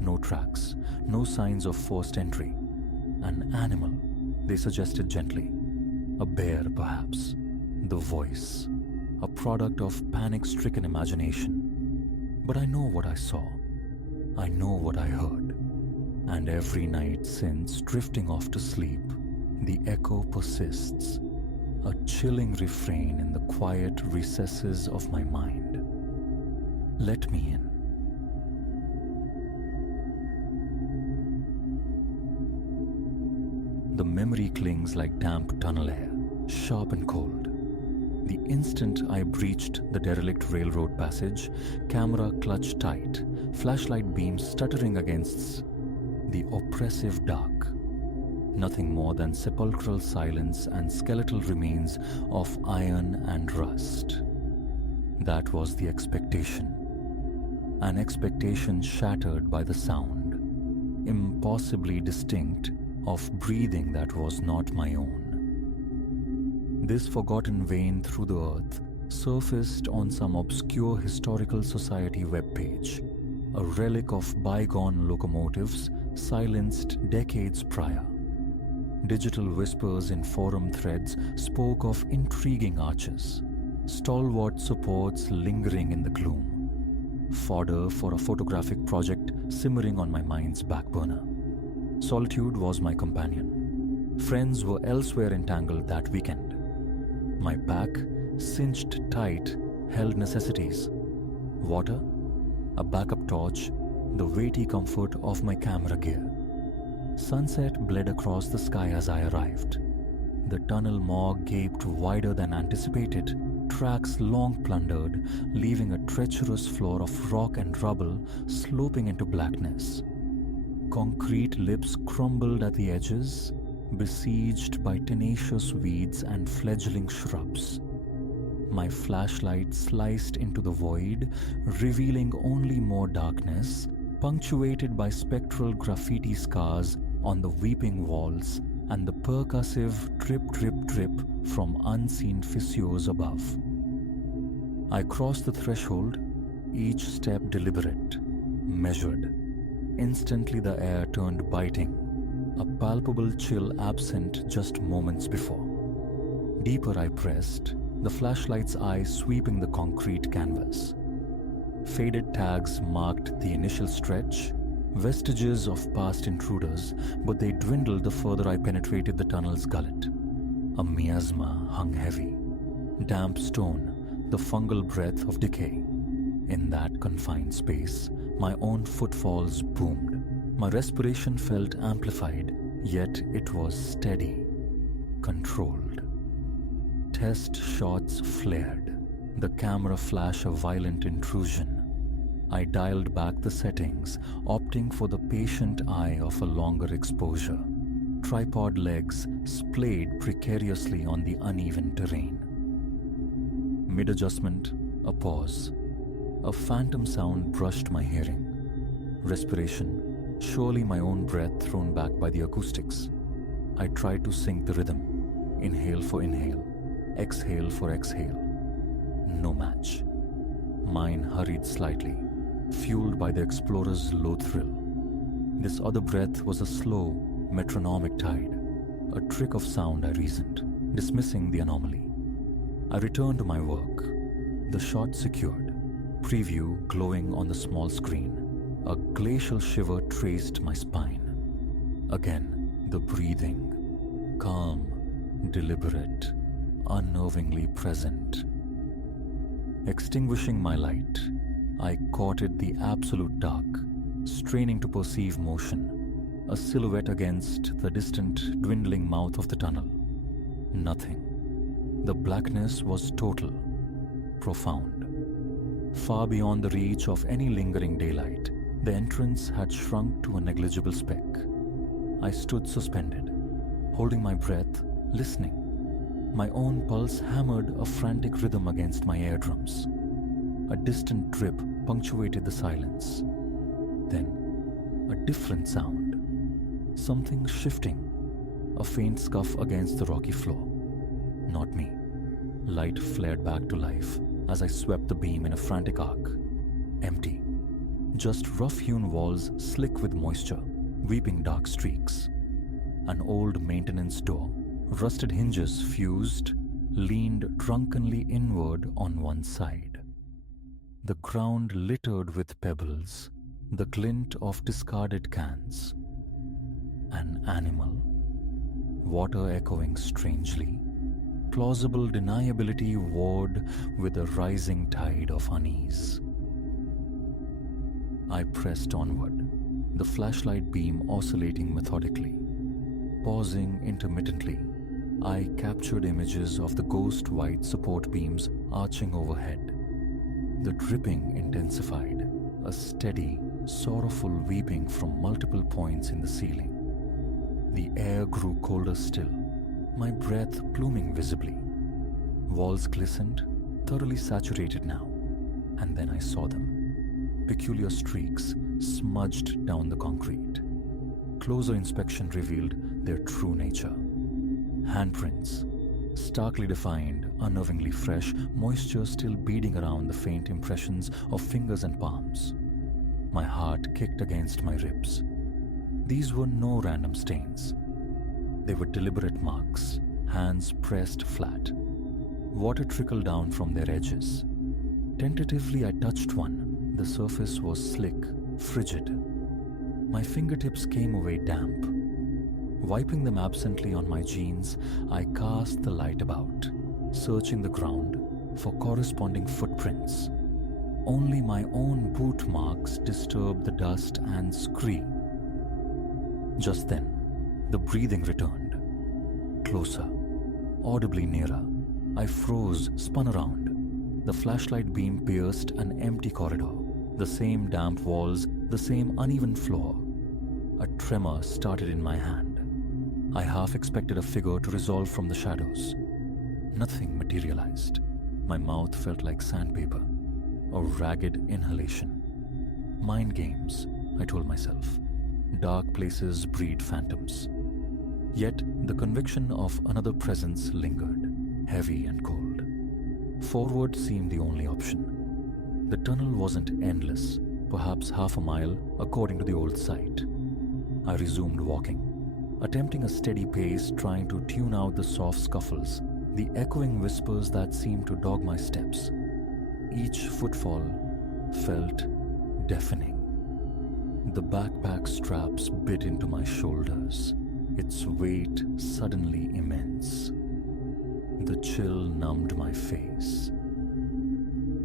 No tracks, no signs of forced entry. An animal, they suggested gently. A bear, perhaps. The voice. A product of panic-stricken imagination. But I know what I saw. I know what I heard. And every night since, drifting off to sleep, the echo persists. A chilling refrain in the quiet recesses of my mind. Let me in. The memory clings like damp tunnel air, sharp and cold. The instant I breached the derelict railroad passage, camera clutched tight, flashlight beams stuttering against the oppressive dark. Nothing more than sepulchral silence and skeletal remains of iron and rust. That was the expectation. An expectation shattered by the sound, impossibly distinct, of breathing that was not my own. This forgotten vein through the earth surfaced on some obscure historical society webpage, a relic of bygone locomotives silenced decades prior. Digital whispers in forum threads spoke of intriguing arches, stalwart supports lingering in the gloom, fodder for a photographic project simmering on my mind's back burner. Solitude was my companion. Friends were elsewhere entangled that weekend. My pack, cinched tight, held necessities. Water, a backup torch, the weighty comfort of my camera gear. Sunset bled across the sky as I arrived. The tunnel maw gaped wider than anticipated, tracks long plundered, leaving a treacherous floor of rock and rubble sloping into blackness. Concrete lips crumbled at the edges, besieged by tenacious weeds and fledgling shrubs. My flashlight sliced into the void, revealing only more darkness, punctuated by spectral graffiti scars on the weeping walls and the percussive drip drip drip from unseen fissures above. I crossed the threshold, each step deliberate, measured. Instantly the air turned biting, a palpable chill absent just moments before. Deeper I pressed, the flashlight's eye sweeping the concrete canvas. Faded tags marked the initial stretch, vestiges of past intruders, but they dwindled the further I penetrated the tunnel's gullet. A miasma hung heavy, damp stone, the fungal breath of decay. In that confined space, my own footfalls boomed. My respiration felt amplified, yet it was steady, controlled. Test shots flared, the camera flash a violent intrusion. I dialed back the settings, opting for the patient eye of a longer exposure. Tripod legs splayed precariously on the uneven terrain. Mid-adjustment, a pause. A phantom sound brushed my hearing. Respiration, surely my own breath thrown back by the acoustics. I tried to sync the rhythm. Inhale for inhale, exhale for exhale. No match. Mine hurried slightly, fueled by the explorer's low thrill. This other breath was a slow, metronomic tide, a trick of sound, I reasoned, dismissing the anomaly. I returned to my work, the shot secured, preview glowing on the small screen. A glacial shiver traced my spine. Again, the breathing, calm, deliberate, unnervingly present. Extinguishing my light, I courted the absolute dark, straining to perceive motion, a silhouette against the distant, dwindling mouth of the tunnel. Nothing. The blackness was total, profound. Far beyond the reach of any lingering daylight, the entrance had shrunk to a negligible speck. I stood suspended, holding my breath, listening. My own pulse hammered a frantic rhythm against my eardrums. A distant drip punctuated the silence. Then, A different sound. Something shifting. A faint scuff against the rocky floor. Not me. Light flared back to life as I swept the beam in a frantic arc. Empty. Just rough-hewn walls slick with moisture, weeping dark streaks. An old maintenance door, rusted hinges fused, leaned drunkenly inward on one side. The ground littered with pebbles, the glint of discarded cans. An animal, water echoing strangely, plausible deniability warred with a rising tide of unease. I pressed onward, the flashlight beam oscillating methodically. Pausing intermittently, I captured images of the ghost white support beams arching overhead. The dripping intensified, a steady, sorrowful weeping from multiple points in the ceiling. The air grew colder still, my breath pluming visibly. Walls glistened, thoroughly saturated now, and then I saw them. Peculiar streaks smudged down the concrete. Closer inspection revealed their true nature. Handprints, starkly defined, unnervingly fresh, moisture still beading around the faint impressions of fingers and palms. My heart kicked against my ribs. These were no random stains. They were deliberate marks, hands pressed flat. Water trickled down from their edges. Tentatively, I touched one. The surface was slick, frigid. My fingertips came away damp. Wiping them absently on my jeans, I cast the light about, searching the ground for corresponding footprints. Only my own boot marks disturbed the dust and scree. Just then, the breathing returned. Closer, audibly nearer. I froze, spun around. The flashlight beam pierced an empty corridor. The same damp walls, the same uneven floor. A tremor started in my hand. I half expected a figure to resolve from the shadows. Nothing materialized. My mouth felt like sandpaper, a ragged inhalation. Mind games, I told myself. Dark places breed phantoms. Yet the conviction of another presence lingered, heavy and cold. Forward seemed the only option. The tunnel wasn't endless, perhaps half a mile according to the old site. I resumed walking, attempting a steady pace, trying to tune out the soft scuffles, the echoing whispers that seemed to dog my steps. Each footfall felt deafening. The backpack straps bit into my shoulders, its weight suddenly immense. The chill numbed my face.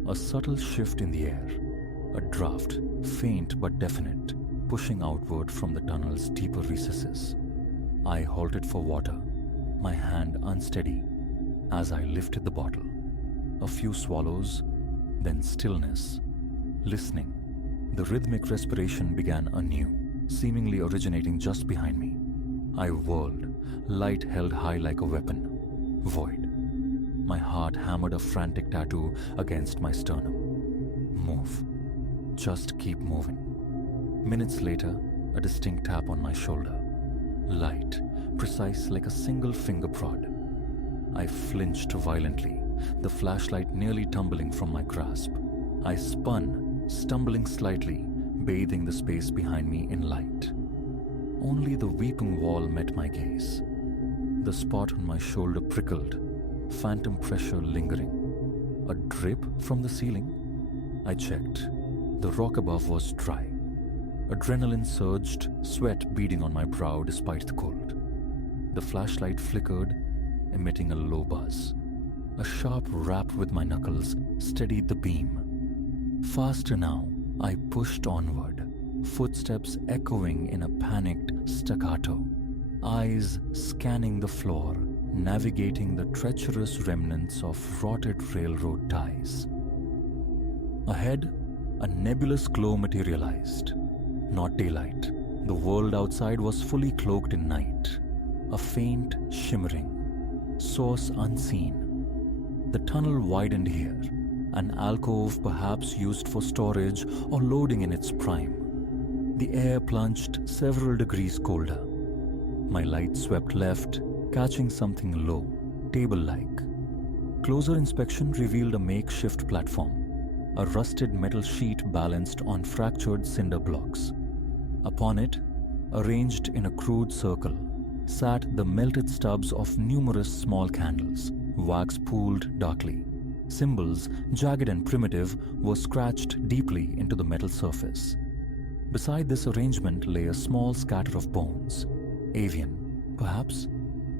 A subtle shift in the air, a draft, faint but definite, pushing outward from the tunnel's deeper recesses. I halted for water, my hand unsteady, as I lifted the bottle. A few swallows, then stillness. Listening, the rhythmic respiration began anew, seemingly originating just behind me. I whirled, light held high like a weapon. Void. My heart hammered a frantic tattoo against my sternum. Move. Just keep moving. Minutes later, a distinct tap on my shoulder. Light, precise like a single finger prod. I flinched violently, the flashlight nearly tumbling from my grasp. I spun, stumbling slightly, bathing the space behind me in light. Only the weeping wall met my gaze. The spot on my shoulder prickled, phantom pressure lingering. A drip from the ceiling? I checked. The rock above was dry. Adrenaline surged, sweat beading on my brow despite the cold. The flashlight flickered, emitting a low buzz. A sharp rap with my knuckles steadied the beam. Faster now, I pushed onward, footsteps echoing in a panicked staccato, eyes scanning the floor, navigating the treacherous remnants of rotted railroad ties. Ahead, a nebulous glow materialized. Not daylight. The world outside was fully cloaked in night. A faint shimmering, source unseen. The tunnel widened here, an alcove perhaps used for storage or loading in its prime. The air plunged several degrees colder. My light swept left, catching something low, table-like. Closer inspection revealed a makeshift platform, a rusted metal sheet balanced on fractured cinder blocks. Upon it, arranged in a crude circle, sat the melted stubs of numerous small candles, wax pooled darkly. Symbols, jagged and primitive, were scratched deeply into the metal surface. Beside this arrangement lay a small scatter of bones. Avian, perhaps,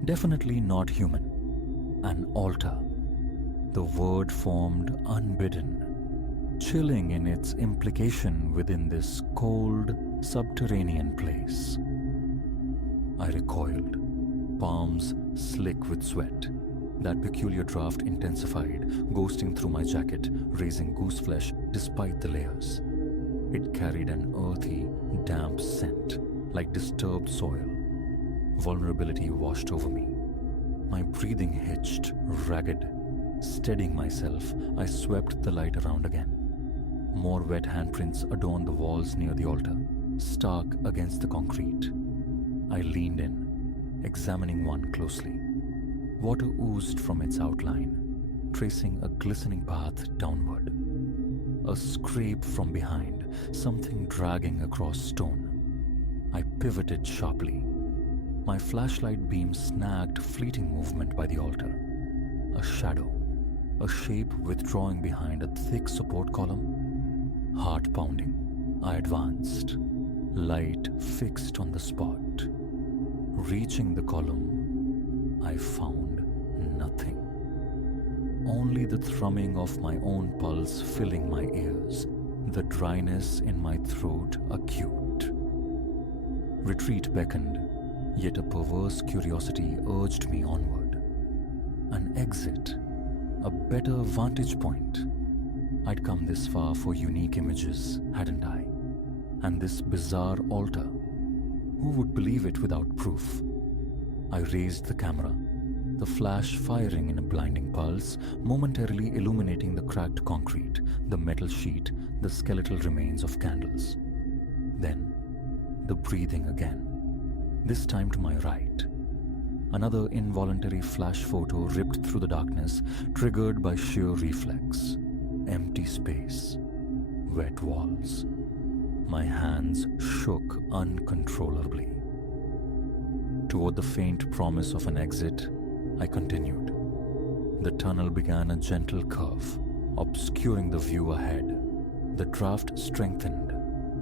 definitely not human. An altar. The word formed unbidden, chilling in its implication within this cold, subterranean place. I recoiled, palms slick with sweat. That peculiar draft intensified, ghosting through my jacket, raising gooseflesh despite the layers. It carried an earthy, damp scent, like disturbed soil. Vulnerability washed over me. My breathing hitched, ragged. Steadying myself, I swept the light around again. More wet handprints adorned the walls near the altar, stark against the concrete. I leaned in, examining one closely. Water oozed from its outline, tracing a glistening path downward. A scrape from behind, something dragging across stone. I pivoted sharply. My flashlight beam snagged fleeting movement by the altar. A shadow, a shape withdrawing behind a thick support column. Heart pounding, I advanced, light fixed on the spot. Reaching the column, I found nothing. Only the thrumming of my own pulse filling my ears, the dryness in my throat acute. Retreat beckoned, yet a perverse curiosity urged me onward. An exit, a better vantage point. I'd come this far for unique images, hadn't I? And this bizarre altar, who would believe it without proof? I raised the camera, the flash firing in a blinding pulse, momentarily illuminating the cracked concrete, the metal sheet, the skeletal remains of candles. Then, the breathing again, this time to my right. Another involuntary flash photo ripped through the darkness, triggered by sheer reflex. Empty space, wet walls. My hands shook uncontrollably. Toward the faint promise of an exit, I continued. The tunnel began a gentle curve, obscuring the view ahead. The draft strengthened,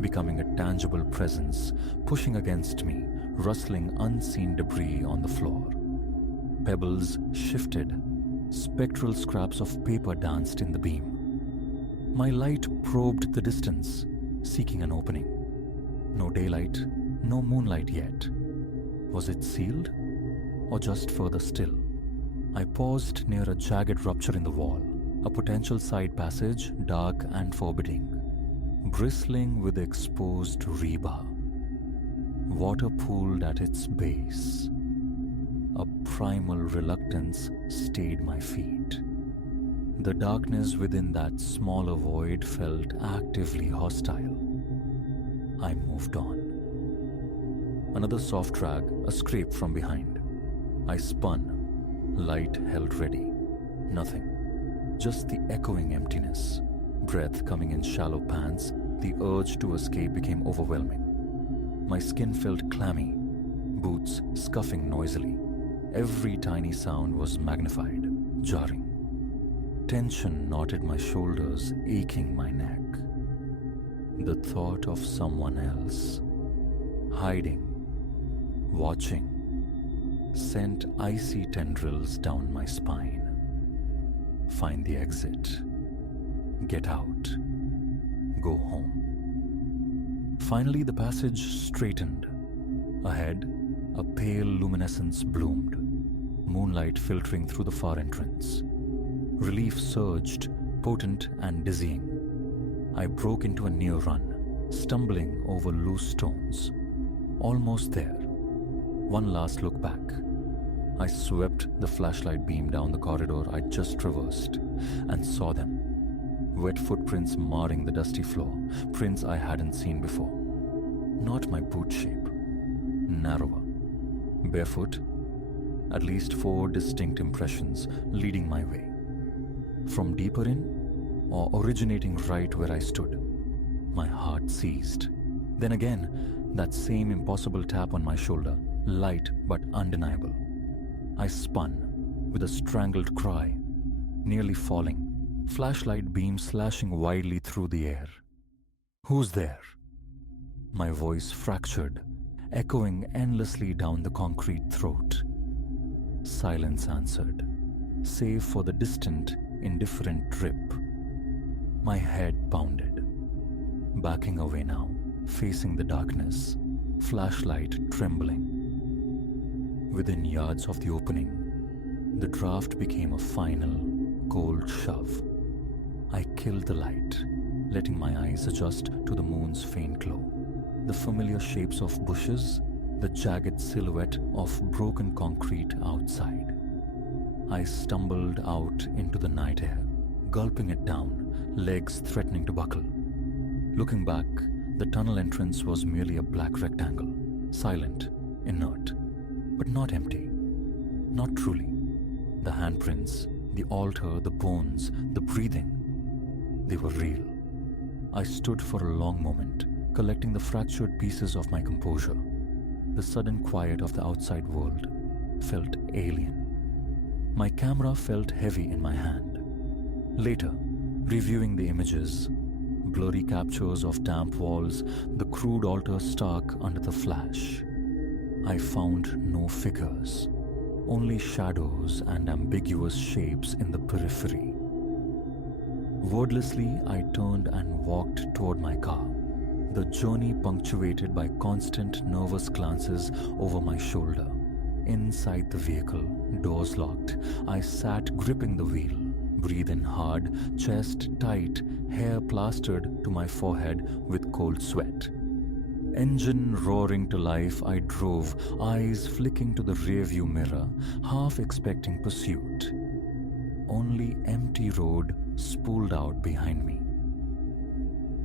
becoming a tangible presence, pushing against me, rustling unseen debris on the floor. Pebbles shifted, spectral scraps of paper danced in the beam. My light probed the distance, seeking an opening. No daylight, no moonlight yet. Was it sealed? Or just further still? I paused near a jagged rupture in the wall, a potential side passage, dark and forbidding, bristling with exposed rebar. Water pooled at its base. A primal reluctance stayed my feet. The darkness within that smaller void felt actively hostile. I moved on. Another soft drag, a scrape from behind. I spun, light held ready. Nothing, just the echoing emptiness. Breath coming in shallow pants, the urge to escape became overwhelming. My skin felt clammy, boots scuffing noisily. Every tiny sound was magnified, jarring. Tension knotted my shoulders, aching my neck. The thought of someone else, hiding, watching, sent icy tendrils down my spine. Find the exit. Get out. Go home. Finally, the passage straightened. Ahead, a pale luminescence bloomed, moonlight filtering through the far entrance. Relief surged, potent and dizzying. I broke into a near run, stumbling over loose stones. Almost there. One last look back. I swept the flashlight beam down the corridor I'd just traversed and saw them. Wet footprints marring the dusty floor, prints I hadn't seen before. not my boot shape, narrower. Barefoot, at least 4 distinct impressions leading my way. From deeper in, or originating right where I stood, my heart seized. Then again, that same impossible tap on my shoulder, light but undeniable. I spun with a strangled cry, nearly falling, flashlight beam slashing wildly through the air. Who's there? My voice fractured, echoing endlessly down the concrete throat. Silence answered, save for the distant, indifferent drip. My head pounded. Backing away now, facing the darkness, flashlight trembling. Within yards of the opening, the draft became a final, cold shove. I killed the light, letting my eyes adjust to the moon's faint glow. The familiar shapes of bushes, the jagged silhouette of broken concrete outside. I stumbled out into the night air, gulping it down, legs threatening to buckle. Looking back, the tunnel entrance was merely a black rectangle, silent, inert, but not empty. Not truly. The handprints, the altar, the bones, the breathing, they were real. I stood for a long moment, collecting the fractured pieces of my composure. The sudden quiet of the outside world felt alien. My camera felt heavy in my hand. Later, reviewing the images, blurry captures of damp walls, the crude altar stark under the flash, I found no figures, only shadows and ambiguous shapes in the periphery. Wordlessly, I turned and walked toward my car, the journey punctuated by constant nervous glances over my shoulder. Inside the vehicle, doors locked, I sat gripping the wheel, breathing hard, chest tight, hair plastered to my forehead with cold sweat. Engine roaring to life, I drove, eyes flicking to the rearview mirror, half expecting pursuit. Only empty road spooled out behind me.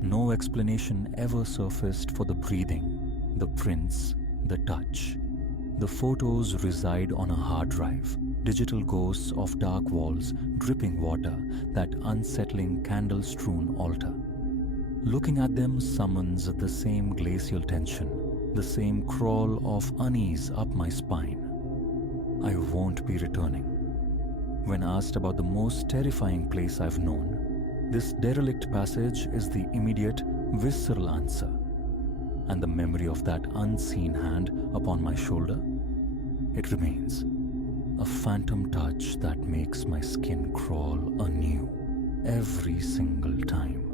No explanation ever surfaced for the breathing, the prints, the touch. The photos reside on a hard drive, digital ghosts of dark walls, dripping water, that unsettling candle-strewn altar. Looking at them summons the same glacial tension, the same crawl of unease up my spine. I won't be returning. When asked about the most terrifying place I've known, this derelict passage is the immediate, visceral answer. And the memory of that unseen hand upon my shoulder, it remains. A phantom touch that makes my skin crawl anew every single time.